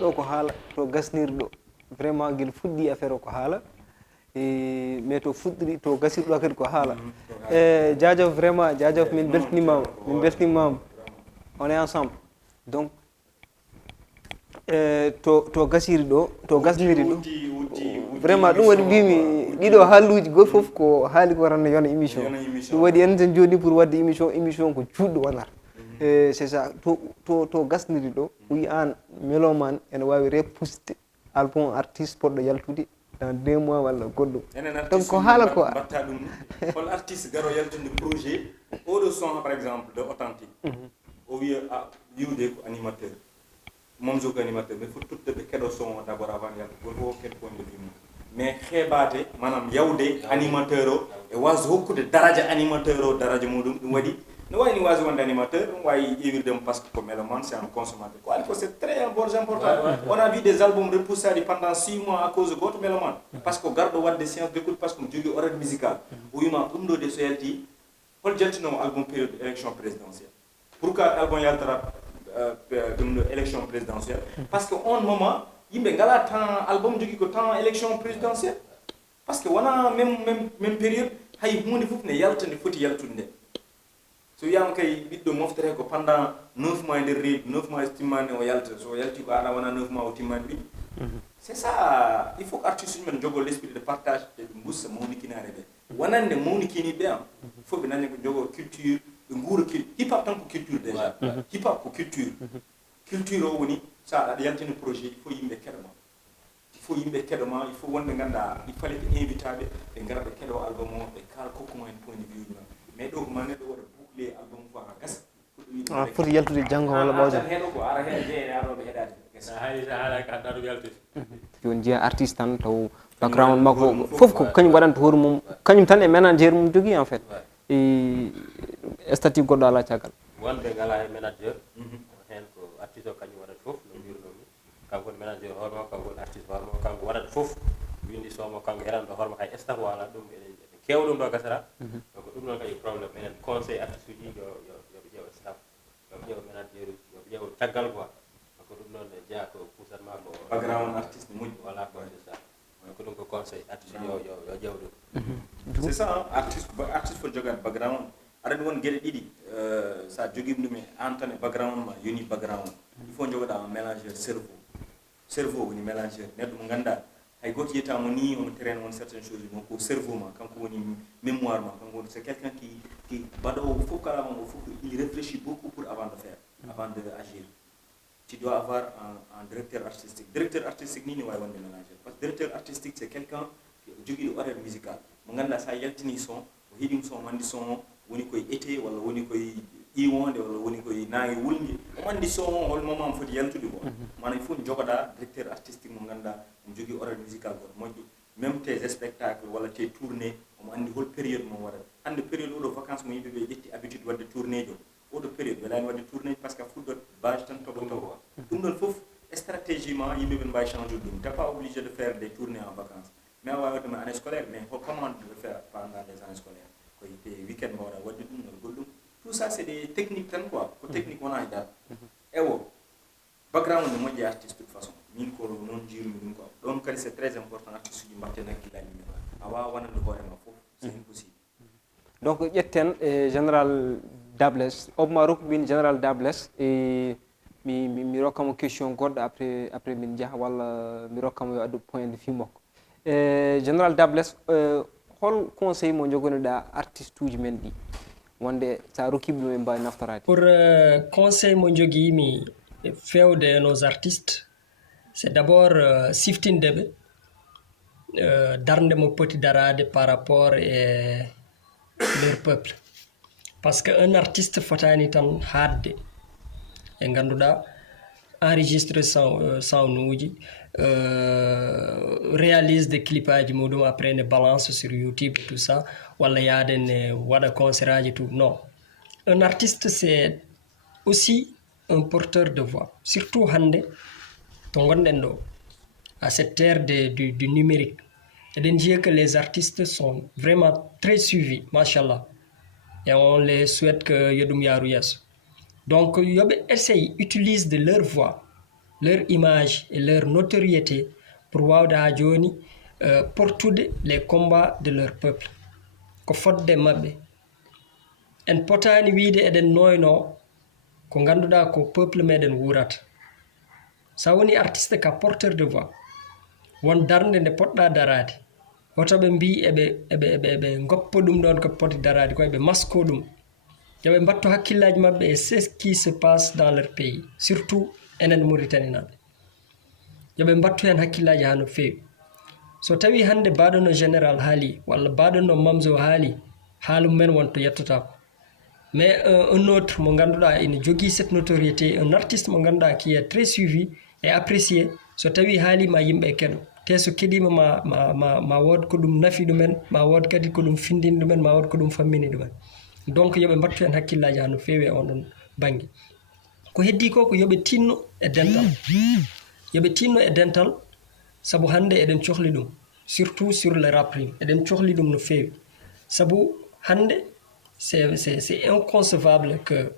ɗo ko haala to gasnirɗo vraiment guel fuɗɗi affaire o ko haala mais to fuɗɗiri to gasirɗo kadi ko haala jajof vraiment jajof min beltinimama on est ensemble donc to gasiri ɗo to gasniri ɗo vraiment ɗum waɗi mbimi ɗiɗo haaluji goto foof ko haali ko ranno yona émission ɗum waɗi en ten joni pour wadde émission ko juɗɗo wonata c'est ça to gasniri ɗo wi an melomane ene wawi repusde album artiste poɗɗo yaltude dans 2 mois walla goɗɗum donc ko haala ko batta ɗum hol artiste garo yaltude projet oɗo son par exemple de authentique o wiya wiwde ko animateur momzo ko animateur mais faut tutte ɓe keɗo son d' abord avant yalta goto fof keɗo ponde film mais heɓade manam yawde animateur o e wasde hokkude daraja animateur o daraja muɗum ɗum waɗi no wayni wasi wonde animateur ɗum wawi ƴewirdemo par ce que ko mélomane c'est un consommateur ko ali ko c'est très important on a vu des albums repoussade pendant 6 mois à cause de goto mélomane par ce que garɗo wadde séance d' écoute par ce que mo jogui horaire musical o wima ɗum ɗo de so yalti hol jaltinomo album période élection présidentielle pourquoi album yaltara ɗum ɗo élection présidentielle parce que on moment yimɓe ngala temps album jogui ko temps élection présidentielle par ce que wona même période hay hunde fof ne yalta nde foti yaltude nde so wiyama kay ɓiɗɗo moftere ko pendant 9 mois nder reedu 9 mois timmani o yalta so yalti ko aɗa wona 9 mois o timmani ɓiɗɗo c'est ça il faut que artiste uji men jogo l' esprit de partage ɓe gussa mawnikinare ɓe wonande mawnikiniɓe am il faut ɓe nani ko jogo culture ɓe guura hip hop tan ko culture déjà hip hop ko culture o woni sa aɗa yaltina projet il faut yimɓe keɗoma il faut wonɓe ganda il fallait ɓe invitaɓe ɓe gara ɓe keɗo album o ɓe kala kokkuma hen point de vue ɗum mais ɗo ko ma neɗɗo waɗa bouclé album fo ha gasa foti yaltude janggo walla ɓawde heɗo ko ara hen jeeyne aroɓe heɗade gasa haysa haala ka ɗaɗo yaltude joni jiya artiste tan taw background makko fof ko kañum waɗanta hoore mum kañum tan e ménagére mum jogui en fait statut goɗɗo ala caggal wonɓe ngala e ménageur hen ko artiste o kañum waɗata fof no mbirnomi kanko woni ménageur hoorema kanko woni artiste hoorema kanko waɗata fof windi somo kanko eranɗo hoorema hay staff wala ɗum eɗen kew ɗum ɗo gasata donc ɗum ɗon kadi probléme enen conseil artiste uji yoɓe ƴeewa staff yoɓe ƴeewa ménageur uji yoɓe ƴeewa caggal quoi donc ɗum ɗon ne jeeya ko pusatma ko background artiste moƴƴi voilà quoi c'est ça donc ɗum ko conseil artiste yo ƴeew ɗum c'est ça artiste foti jogade background aɗa won gueɗe ɗiɗi sa joguima ɗum e an tan e background ma yoni background il faut jogoɗa un mélangeur cerveau woni mélangeur neɗɗo mo ganduɗa hay goto yiyatamo ni on traine on certaines choses donc ko cerveau ma kanko woni mémoire ma kanko woni c'est quelqu'un qui baɗowo fof kala mo fof il réfléchit beaucoup pour avant de faire avant de agir tu dois avoir un directeur artistique ni ne wawi wonde mélangeur par ce que directeur artistique c'est quelqu'un joguiɗo horaire musical mo ganduɗa sa yaltini son o heeɗima son mandi son woni koye été walla woni koye iwonde walla woni koye nangue wulngue o andi son hol moment mo foti yaltude ko mana il faut jogoɗa directeur artistique mo ganduɗa omo jogui horaire musical goto moƴƴo même tes spectacle walla tes tourné omo andi hol période mo waɗata hande période oɗo vacance mo yimɓeɓe ƴetti habitude wadde tourné jo oɗo période welani wadde tourné par ce que fuɗɗot base tan toɓotowo ɗum ɗon foof stratégiquement yimɓeɓe mbawi changer ɗum t'es pas obligé de faire des tournées en vacances mais a wawi waɗdema année scolaire mais comment de faire pendant les années scolaires koye te week-end mawɗa wadde ɗum ɗon goɗɗum tout ça c'est des techniques tan quoi ko technique wona e dal ewo background ne moƴƴi artiste toute façon min ko noon jiirumi ɗum quoi ɗon kadi c'est très important artiste uji mbatten hakkillaji men a wawa wonande hoorema foof c'est impossible donc ƴetten e général dabless obma rokkubin général dabless e mi rokkamo question goɗɗo après min jaha walla mi rokkamo yo addu point de vue makko général dabless hol conseil mo jogonoɗa artiste uji men ɗi wonde sa rokkiɓe ɗum ɓe mbawi naftorade pour conseil mo joguimi fewde nos artistes c'est d'abord siftindeɓe darde mo poti darade par rapport e leur peuple par ce que un artiste fotani tan hadde e ganduɗa enregistre sound uji réalise des clips aji muɗum après ne balance sur YouTube et tout ça walla yaade ne waɗa concert aji tout non un artiste c'est aussi un porteur de voix surtout hande to gonɗen ɗo à cette ère du numérique eɗen jiya que les artistes sont vraiment très suivis machallah et on les souhaite que yoɗum yaru yesso donc yoɓe essaye utilise de leur voix leur image et leur notoriété pour wawde ha joni portude les combats de leur peuple ko fodde mabɓe en potani wiide eɗen noyno ko ganduɗa ko peuple meɗen wurata sa woni artiste ka porteur de voix won darde nde poɗɗa darade hotoɓe mbi eɓe goppa ɗum ɗon ko poti darade ko eɓe masko ɗum yoɓe mbatto hakkillaji mabɓe et c'est ce qui se passe dans leur pays surtout enen Mauritanie naɓe yoɓe mbattu hen hakkillaji ha no fewi so tawi hande baɗono général haali walla baɗono Mamzo haali haalu men wonto yettotako mais un autre mo ganduɗa ina jogui cette notoriété un artiste mo ganduɗa qui est très suivi et apprécié so tawi haalima yimɓe keɗo te so keɗima ma wod ko ɗum nafi ɗumen ma wod kadi ko ɗum findini ɗumen ma wod ko ɗum fammini ɗumen donc yoɓe mbattu hen hakkillaji ha no fewi e on ɗon banggue ko heddi ko ko yoɓe tinno e dental yoɓe tinno e dental saabu hande eɗen cohli ɗum surtout sur le rap rim eɗen cohli ɗum no fewi saabu hande c'est inconcevable que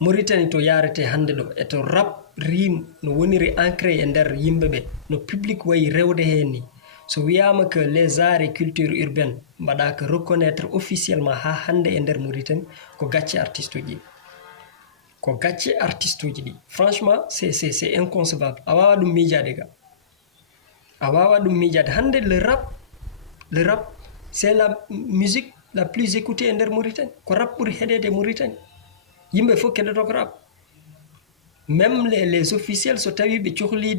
Mauritanie to yarete hande ɗo e to rap rim no woniri ancré e nder yimɓeɓe no public wayi rewde hen ni so wiyama que les arts et culture urbaine mbaɗaka reconnaître officiellement ha hande e nder Mauritanie ko gacce artiste uji ko gacce artiste uji ɗi franchement c'est inconcevable a wawa ɗum miijade ga a wawa ɗum miijade hande le rap c'est la musique la plus écoutée e nder Mauritanie ko rap ɓuuri heɗede e Mauritanie yimɓe fof keɗoto ko rap même les officiels so tawi ɓe cohli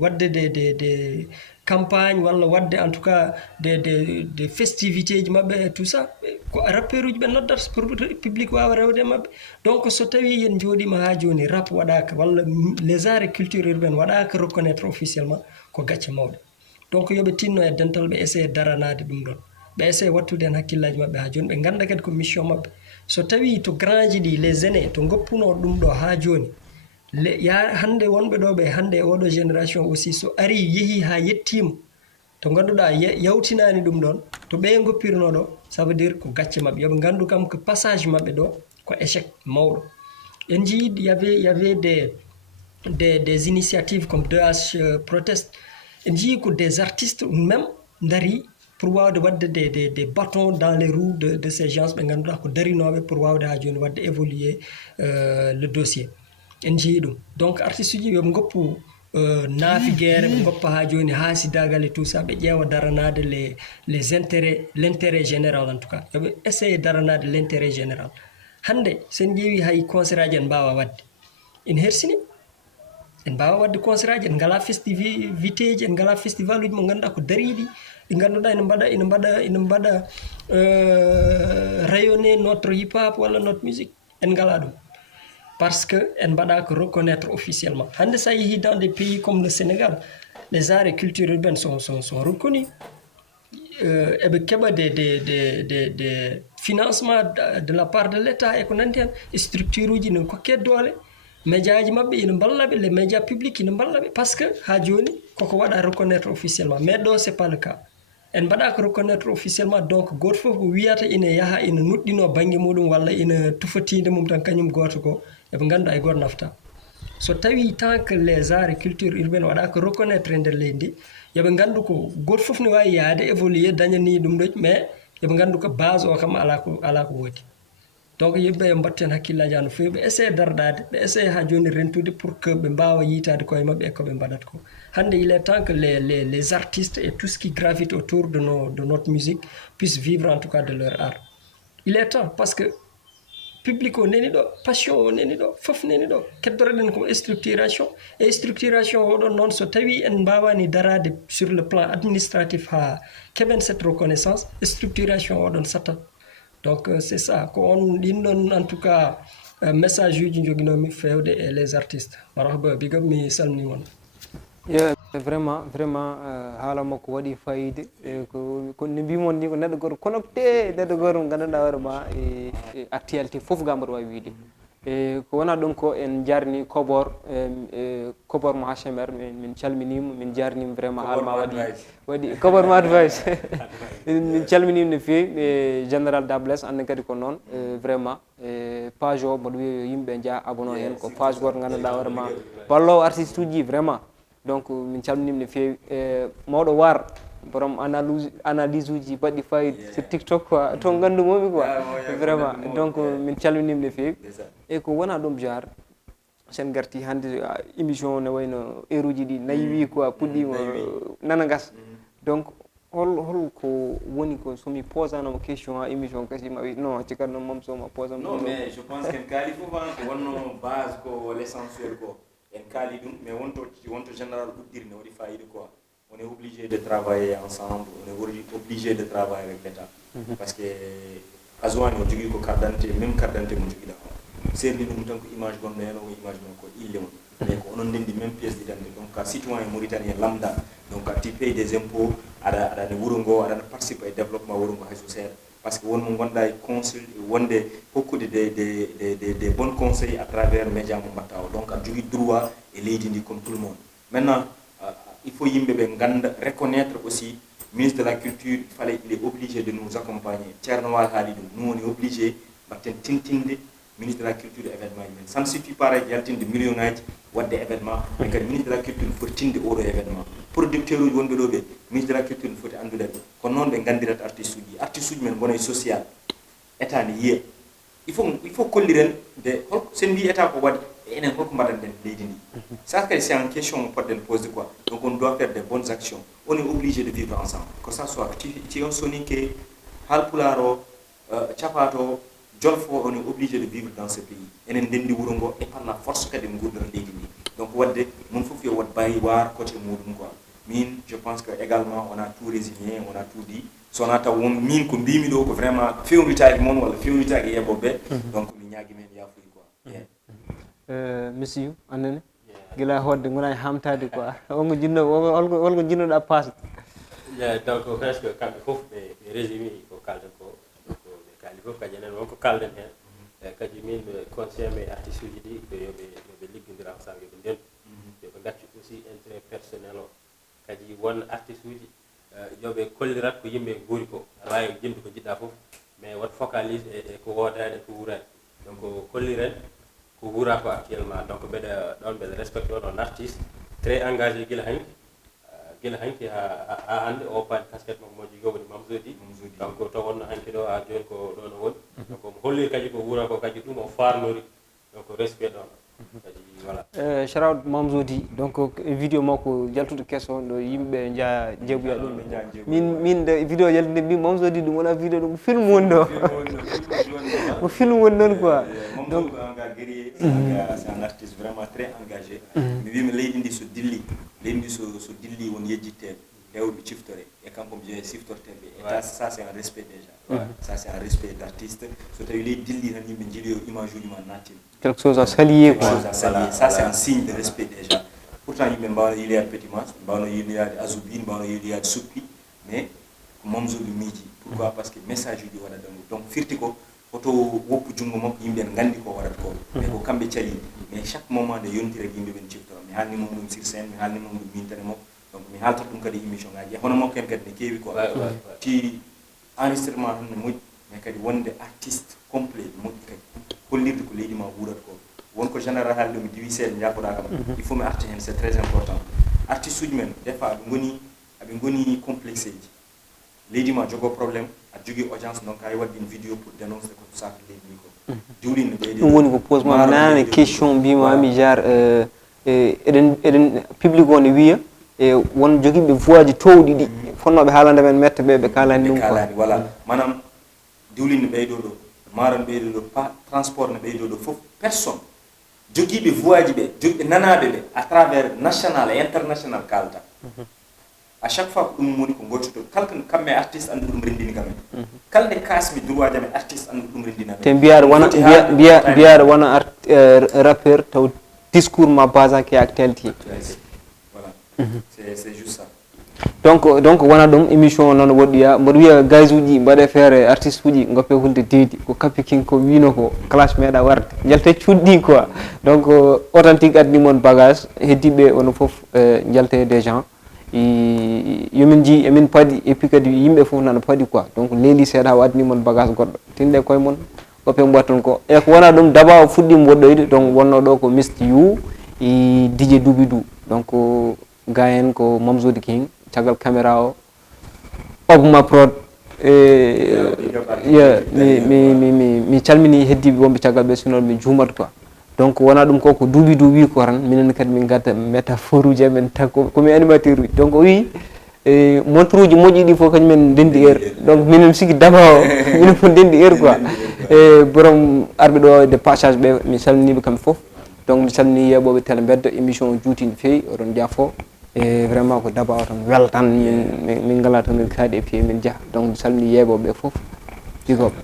wadde des campagne walla wadde en tout cas des festivités ji mabɓe et tout ça ko rappeur uji ɓe noddata pour public wawa rewde mabɓe donc so tawi yen joɗima ha joni rap waɗaka walla les arts et culture urbaine waɗaka reconnaître officiellement ko gacce mawɗe donc yoɓe tinno e dental ɓe essaye daranade ɗum ɗon ɓe essaye wattude hen hakkillaji mabɓe ha joni ɓe ganda kadi ko mission mabɓe so tawi to grand ji ɗi les aînés to goppuno ɗum ɗo ha joni hande wonɓe ɗo ɓe hande e oɗo génération aussi so ari yeehi ha yettima to ganduɗa yawtinani ɗum ɗon to ɓe goppirno ɗo ça veut dire ko gacce mabɓe yoɓe gandu kam que passage mabɓe ɗo ko échec mawɗo en jii y avait des initiatives comme 2H proteste en jii ko des artistes même dari pour wawde wadde des bâtons dans les roues de ces gens ɓe ganduɗa ko darinoɓe pour wawde ha joni wadde évoluer le dossier en jii ɗum donc artiste uji yoɓe goppu naafi guerre ɓe goppa ha joni haasidagal et tout ça ɓe ƴeewa daranade les intérêts l'intérêt général en tout cas yoɓe essaye daranade l'intérêt général hande sen ƴeewi hay concert aji en mbawa wadde en hersini en mbawa wadde concert aji en ngala festivité ji en ngala festival uji mo ganduɗa ko dariɗi ɗi ganduɗa ina mbaɗa rayonner notre hip hop walla notre musique en ngala ɗum parce que en mbaɗaka reconnaître officiellement hande sa yeehi dans des pays comme le Sénégal les arts et culture urbaine sont reconnus eɓe keɓa des financements de la part de l'État e ko nandi hen e structure uji ne kokke doole média ji mabɓe ina ballaɓe les médias publics ina ballaɓe par ce que ha joni koko waɗa reconnaître officiellement mais ɗo c'est pas le cas en mbaɗaka reconnaître officiellement donc goto foof ko wiyata ina yaaha ina nuɗɗino banggue muɗum walla ina tufatinde mum tan kañum goto ko eɓe gandu hay goto nafta so tawi tant que les arts et culture urbaine waɗaka reconnaître e nder leydi ndi yoɓe gandu ko goto foof ne wawi yaade évoluer dañani ɗum ɗo mais yoɓe gandu ko base o kam ala ko woodi donc yimɓe e mbatten hakkillaji no fewi ɓe essaye dardade ɓe essaye ha joni rentude pour que ɓe mbawa yitade koye mabɓe e koɓe mbaɗata ko hande il est temps que les artistes et tout ce qui gravite autour de notre musique puissent vivre en tout cas de leur art. Il est temps parce que public o neni ɗo, passion o neni ɗo, fof neni ɗo, keddoreɗen ko structuration et structuration oɗon noon so tawi en mbawani darade sur le plan administratif ha keɓen cette reconnaissance structuration oɗon sattat. Donc c'est ça ko on ɗin ɗon en tout cas message uji joguinomi fewde et les artistes. Marhaba big up mi salmini mon. Yeah, vraiment haala makko waɗi fayide ko no mbimon ni ko neɗɗo goto connecté neɗɗo goto gandanɗa hoorema e actualité foof ga mbaɗa wawi wiide e ko wona ɗum ko en jarni Kobor Kobor mo HMR min calminima min jarnima vraiment haalma waɗi Kobor mo advice min calminima no fewi e général dabless ande kadi ko noon vraiment page o mboɗo wiya yimɓe jaa abonné hen ko page goto gandanɗa hoorema ballowo artiste uji vraiment donc min calminima no fewi mawɗo war borom analyse uji baɗɗi fayida sur TikTok quoi to gandumomi quoi vraiment donc min calminima no fewi e ko wona ɗum jar sen garti hande émission ne wayno heure uji ɗi nayi quoi puɗɗima nana gas donc hol ko woni ko somi posanoma question ha émission kasi ma wi non cikkatno mom soma posam non mais je pense qu'en kaali fof ko wonno base ko l'essentiel ko en kaali ɗum mais wonto général uddiri ne waɗi fayida quoi on est obligé de travailler ensemble on est obligé de travailler avec l'État parce que aswani o jogui ko carte d'identité même carte d'identité mo joguiɗa o serni ɗum tan ko image gonɗo hen o image mon ko ille mon mais ko onon ndendi même pièce d'identité donc ka citoyen mauritanien lambda donc a ti paye des impôts aɗa wuuro ngo aɗana participe e développement wuuro ngo hayso seeɗa par ce que wonmo gonɗa e conseil wonde hokkude des bons conseils à travers média mo mbatta o donc aɗa jogui droit e leydi ndi comme tout le monde maintenant il faut yimɓe ɓe ganda reconnaître aussi ministre de la culture il est obligé de nous accompagner Thierno haali ɗum nous on est obligé mbatten tintinde ministre de la culture et événement men ça ne suffit pas rek yaltinde million ngaji wadde événement mais kadi ministre de la culture foti tinde oɗo événement producteur uji wonɓe ɗo ɓe ministre de la culture foti andude ɓe kono noon ɓe gandirata artiste uji men gona e social état ne yiya il faut kolliren de holko sen mbi état ko waɗi e enen holko mbaɗanɗen leydi ndi ça kadi c'est en question poɗɗen posé quoi donc on doit faire des bonnes actions on est obligé de vivre ensemble que ça soit ti on sonike halpulaar o capato jolfo on est obligé de vivre dans ce pays enen ndendi wuro ngo et par la force kadi gurdata leydi ndi donc wadde mon fof yo wat bayi war côté muɗum quoi min je pense que également on a tout résumé on a tout dit so wona taw won min ko mbimi ɗo ko vraiment fewnitaki moon walla fewnitaki yeɓoɓe donc mi ñaagui men yafuyi quoi monsieur annene gila hodde gonani hamtade quoi holko jinnoɗa pasde donc presque kamɓe fof ɓe résumé ko kalden ko ɓe kaali fof kadi enen wonko kalden hen kadi min conseil mes artiste uji ɗi ɓe yoɓe liggodira ensemble yoɓe ndendu yoɓe gaccu aussi intérêt personnel o kadi won artiste uji yoɓe kollirat ko yimɓe guuri ko aɗa wawi jimde ko jiɗɗa fof mais wat focalise e ko wodani e ko wurani donc kolliren ko wura ko actuellement donc mbeɗa respecte oɗon artiste très engagé guila hanki ha hande o paani casquette makko moƴƴi yowoni mamzodi donc to wonno hanki ɗo ha joni ko ɗo no woni donc mo holliri kadi ko wura ko kadi ɗum o farnori donc respect ɗon kadi voilà Sharawd Mamzodi donc vidéo makko jaltude kesso ɗo yimɓe jaa jeebuya ɗum min de vidéo jaltude mbi Mamzodi ɗum wona vidéo ɗum film woni ɗo ko film woni ɗon quoi donc c'est un artiste vraiment très engagé mi wima leydi ndi so dilli so dilli won yejjitteɓe hewɓe ciftore e kanko mo jeeya siftorteɓe et ça c'est un respect déjà ça c'est un respect d'artiste so tawi leydi dilli tan yimɓe jiiɗi o image uji ma nattima quelque chose à saluer quoi ça c'est un signe de respect déjà pourtant yimɓe mbawno yiloyade petit mas mbawno yiloyade azubine mbawno yiloyade suppi mais ko Mamzodi miiji pourquoi parce que message uji waɗa ɗum donc firti ko hoto woppu jungo makko yimɓe en gandi ko waɗata ko mais ko kamɓe cali mais chaque moment nde yontira yimɓe ɓen ciftora mi haalnimo ɗum sur scène mi haalnimo ɗum mintane makko donc mi haaltat ɗum kadi émission ngaji e hono makko en kadi ne keewi quoi ti enregistrement tan ne moƴƴi mais kadi wonde artiste complet moƴƴi kadi hollirde ko leydi ma wuurata ko wonko général haalde mi diwi seeɗa jafoɗa kam il faut mi arta hen c'est très important artiste uji men des fois aɓe goni complexe ji leydi ma jogo problème a jogui audience donc ay waddi une vidéo pour dénoncer ko sak leydi ko diwlin ne ɓeydi ɗum woni ko pose ma nane question mbimami jar eɗen public o ne wiya e won joguiɓe voix ji towɗi ɗi fonnoɓe haalande men mette ɓe kalani ɗum kalani voilà manam diwlin ne ɓeydo ɗo maaro ne ɓeydo ɗo transport ne ɓeydo ɗo fof personne joguiɓe voix ji ɓe jogiɓe nanaɓe ɓe à travers national et international kalta à chaque fois ko ɗum woni ko gottoto kala kamɓe artiste andu ɗum rendini kamen kala nde kasmi droit jam e artiste andu ɗum rendina te mbiyaɗo wona rappeur taw discours ma basaki e actualité voilà c'est juste ça donc wona ɗum émission noon woɗɗoya mboɗo wiya gaz uji mbaɗe feere artiste uji goppe hulde deedi ko Kapi King ko wino ko classe meeɗa warde jalte cuuɗɗi quoi donc authentique adni moon bagage heddiɓe ono foof jalte des gens yomin ji emin paadi et puis kadi yimɓe fof nana paadi quoi donc leeli seeɗa o adni moon bagage goɗɗo tinɗe koye moon goppe mbatton ko e ko wona ɗum daba o fuɗɗima woɗɗoyde donc wonno ɗo ko Miste you e DJ Doubidou donc ga hen ko Mamzodi King caggal caméra o ogma prod mi calmini heddiɓe wonɓe caggal ɓe sinon mi juumat quoi donc wona ɗum ko Doubidou wi ko tan minen kadi min gadda métaphore uji amen tan komi animateur uji donc o wi montre uji moƴƴi ɗi fof kañumen ndendi heure donc minen sigi daba o minen fof ndendi heure quoi e borom arɓe ɗo de passage ɓe mi salminiɓe kamɓe fof donc mi salmini yeɓoɓe Télé Mbedda émission o juuti no fewi oɗon jaafo e vraiment ko daba o tan wel tan min ngala tan min kaaɗi et puis min jaaha donc mi salmini yeɓoɓe fof jigoɓe